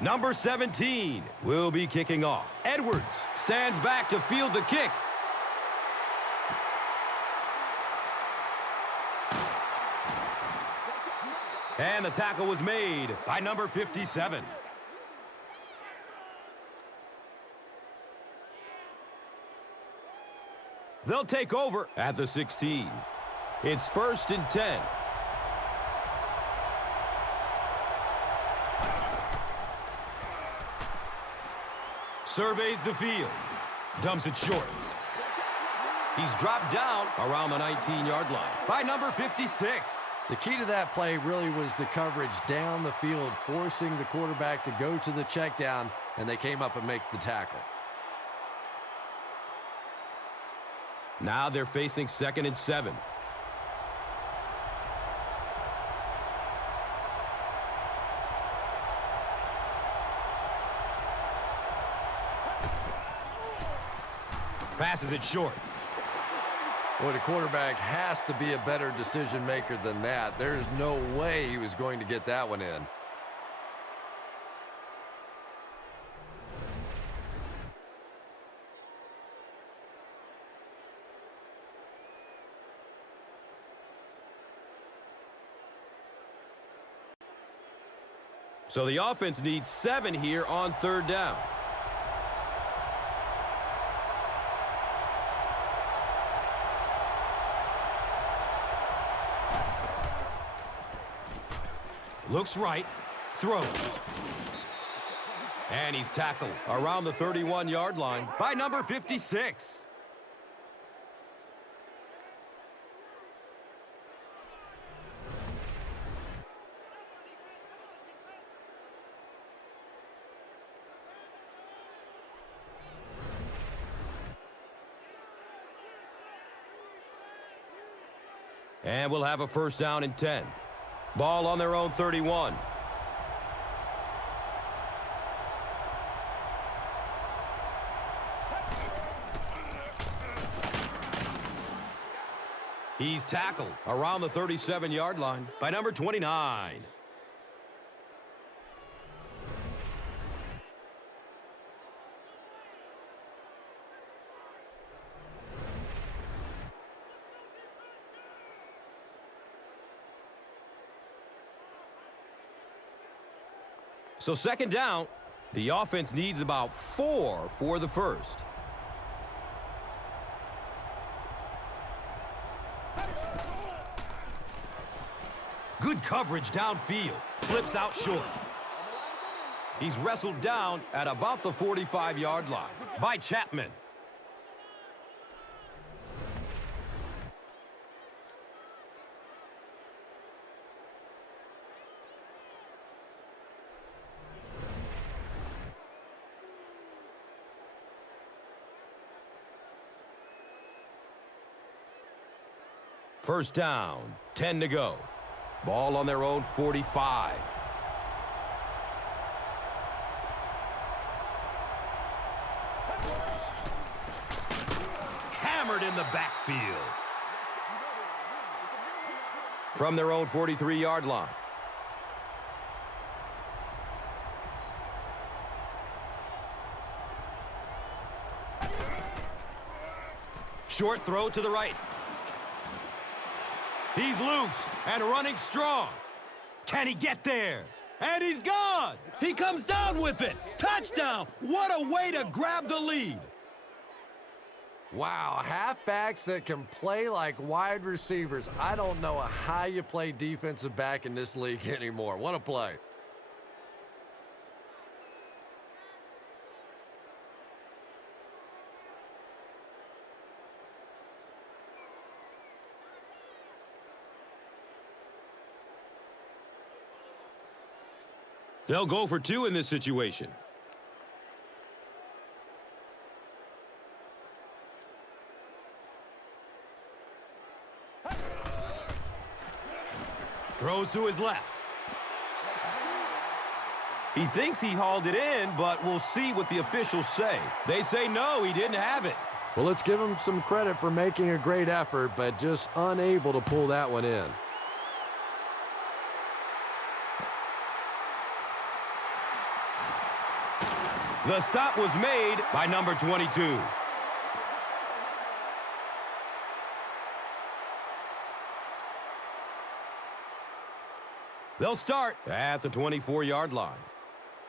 Number 17 will be kicking off. Edwards stands back to field the kick. And the tackle was made by number 57. They'll take over at the 16. It's 1st and 10. Surveys the field. Dumps it short. He's dropped down around the 19-yard line by number 56. The key to that play really was the coverage down the field, forcing the quarterback to go to the check down, and they came up and make the tackle. Now they're facing 2nd and 7. Passes it short. Boy, the quarterback has to be a better decision maker than that. There's no way he was going to get that one in. So the offense needs 7 here on 3rd down. Looks right, throws. And he's tackled around the 31-yard line by number 56. And we'll have a first down and 10. Ball on their own 31. He's tackled around the 37-yard line by number 29. So second down, the offense needs about 4 for the first. Good coverage downfield. Flips out short. He's wrestled down at about the 45-yard line by Chapman. First down, 10 to go. Ball on their own 45. Hammered in the backfield. From their own 43-yard line. Short throw to the right. He's loose and running strong. Can he get there? And he's gone. He comes down with it. Touchdown. What a way to grab the lead. Wow, halfbacks that can play like wide receivers. I don't know how you play defensive back in this league anymore. What a play. They'll go for 2 in this situation. Throws to his left. He thinks he hauled it in, but we'll see what the officials say. They say no, he didn't have it. Well, let's give him some credit for making a great effort, but just unable to pull that one in. The stop was made by number 22. They'll start at the 24-yard line.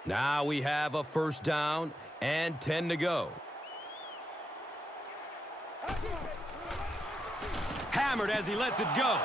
Now we have a first down and 10 to go. Hammered as he lets it go.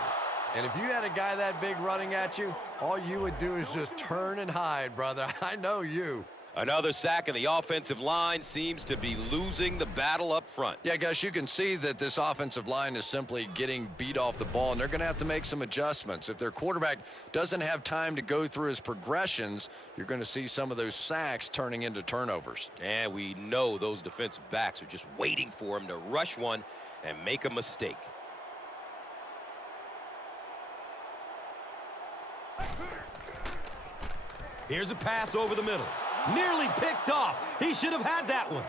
And if you had a guy that big running at you, all you would do is just turn and hide, brother. I know you. Another sack, and the offensive line seems to be losing the battle up front. Yeah, guys, you can see that this offensive line is simply getting beat off the ball, and they're going to have to make some adjustments. If their quarterback doesn't have time to go through his progressions, you're going to see some of those sacks turning into turnovers. And we know those defensive backs are just waiting for him to rush one and make a mistake. Here's a pass over the middle. Nearly picked off. He should have had that one.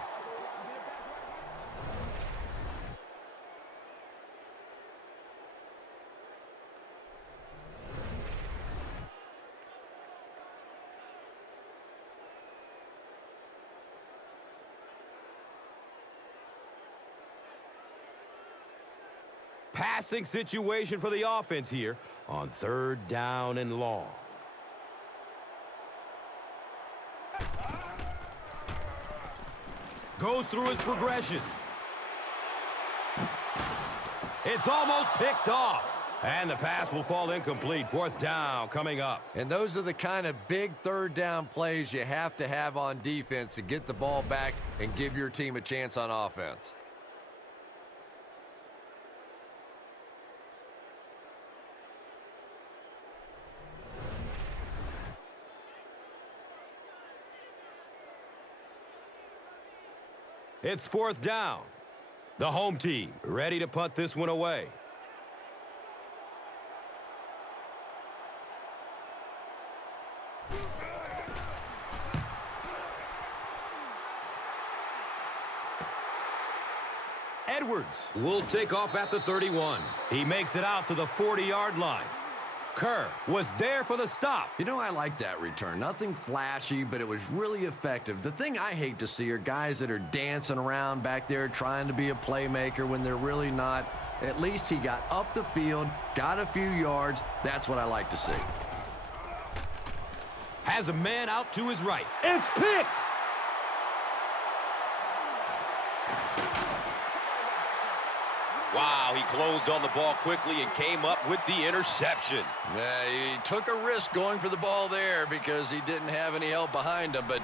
Passing situation for the offense here on third down and long. Goes through his progression. It's almost picked off. And the pass will fall incomplete. Fourth down coming up. And those are the kind of big third down plays you have to have on defense to get the ball back and give your team a chance on offense. It's fourth down. The home team ready to punt this one away. Edwards will take off at the 31. He makes it out to the 40-yard line. Kerr was there for the stop. You know, I like that return. Nothing flashy, but it was really effective. The thing I hate to see are guys that are dancing around back there trying to be a playmaker when they're really not. At least he got up the field, got a few yards. That's what I like to see. Has a man out to his right. It's picked! Wow, he closed on the ball quickly and came up with the interception. Yeah, he took a risk going for the ball there because he didn't have any help behind him. But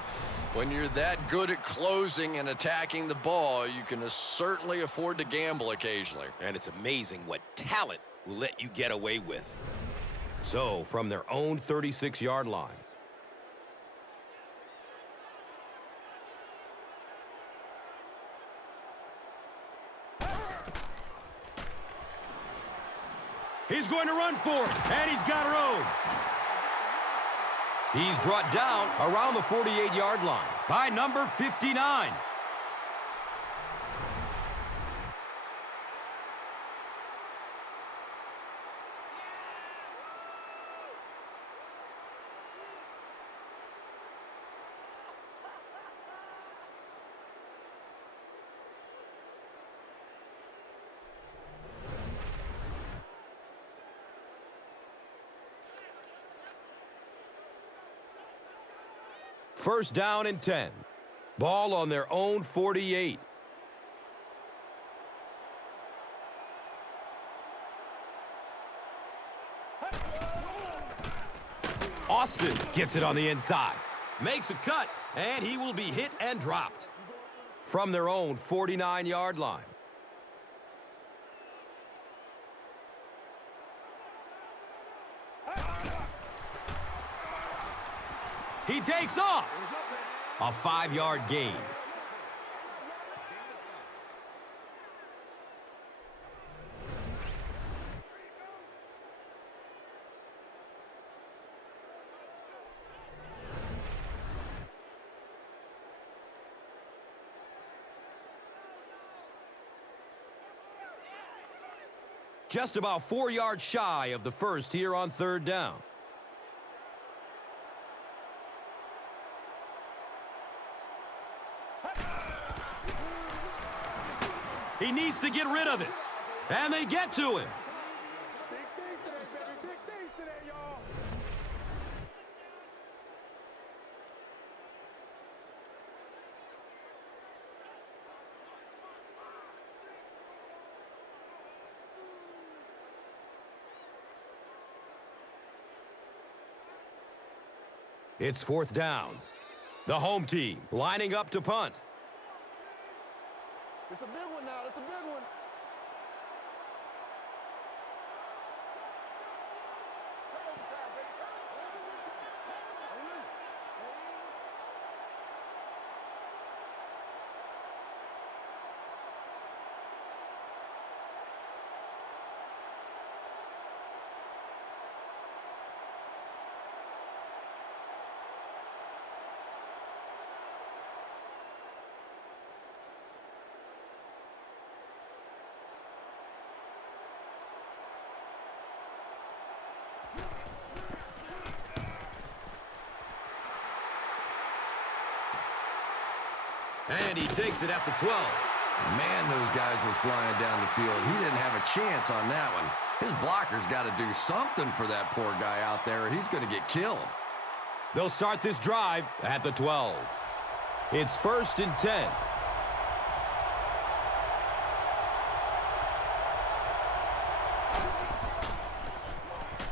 when you're that good at closing and attacking the ball, you can certainly afford to gamble occasionally. And it's amazing what talent will let you get away with. So, from their own 36-yard line. He's going to run for it, and he's got room. He's brought down around the 48-yard line by number 59. First down and 10. Ball on their own 48. Austin gets it on the inside. Makes a cut, and he will be hit and dropped. From their own 49-yard line. He takes off. A 5-yard gain. Just about 4 yards shy of the first here on third down. He needs to get rid of it. And they get to him. Big things today, baby. Big things today, y'all. It's fourth down. The home team lining up to punt. It's a big one now. It's a big one. And he takes it at the 12. Man, those guys were flying down the field. He didn't have a chance on that one. His blocker's got to do something for that poor guy out there, or he's going to get killed. They'll start this drive at the 12. It's first and 10.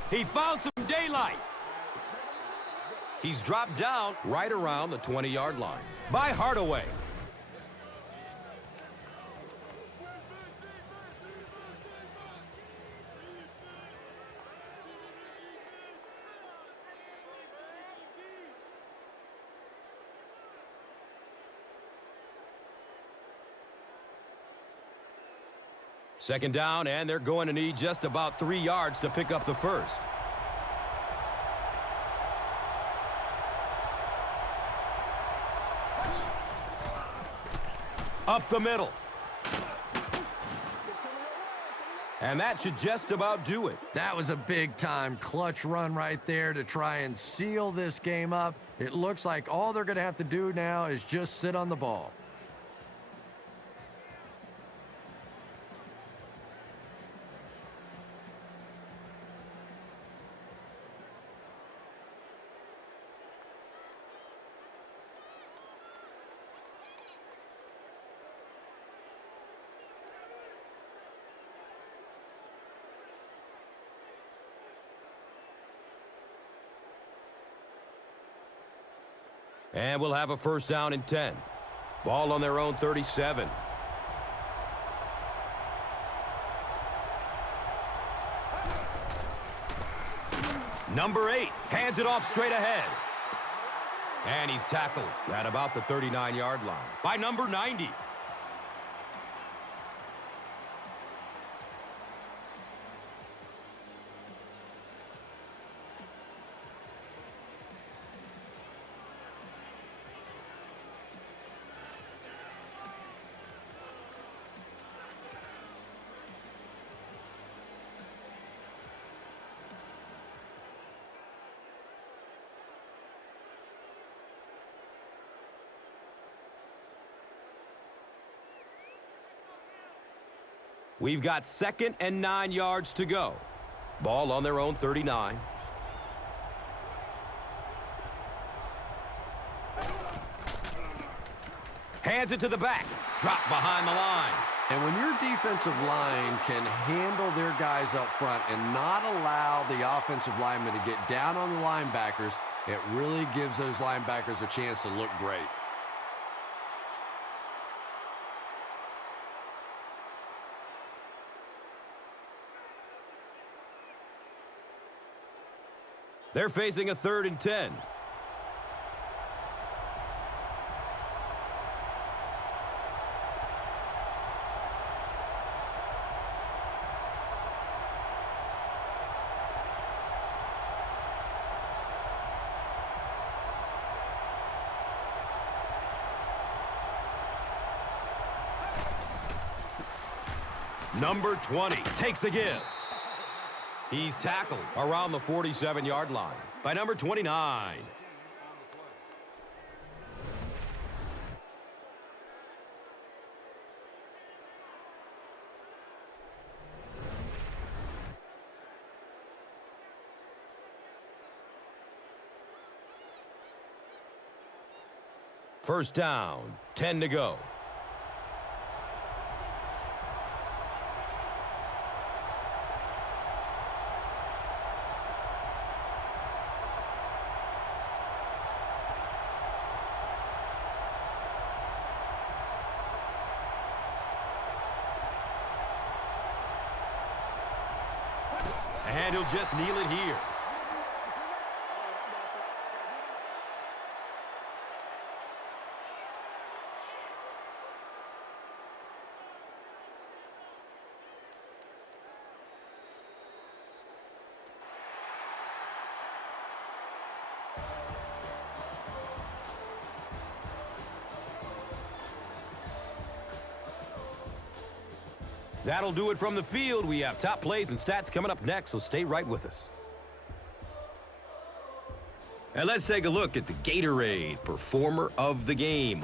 He found some daylight. He's dropped down right around the 20-yard line by Hardaway. Second down, and they're going to need just about 3 yards to pick up the first. Up the middle. And that should just about do it. That was a big-time clutch run right there to try and seal this game up. It looks like all they're going to have to do now is just sit on the ball. And we'll have a first down and 10. Ball on their own 37. Number 8 hands it off straight ahead. And he's tackled at about the 39-yard line by number 90. We've got 2nd and 9 yards to go. Ball on their own 39. Hands it to the back. Drop behind the line. And when your defensive line can handle their guys up front and not allow the offensive linemen to get down on the linebackers, it really gives those linebackers a chance to look great. They're facing a 3rd and 10. Number 20 takes the give. He's tackled around the 47-yard line by number 29. First down, 10 to go. And he'll just kneel it here. That'll do it from the field. We have top plays and stats coming up next, so stay right with us. And let's take a look at the Gatorade Performer of the Game.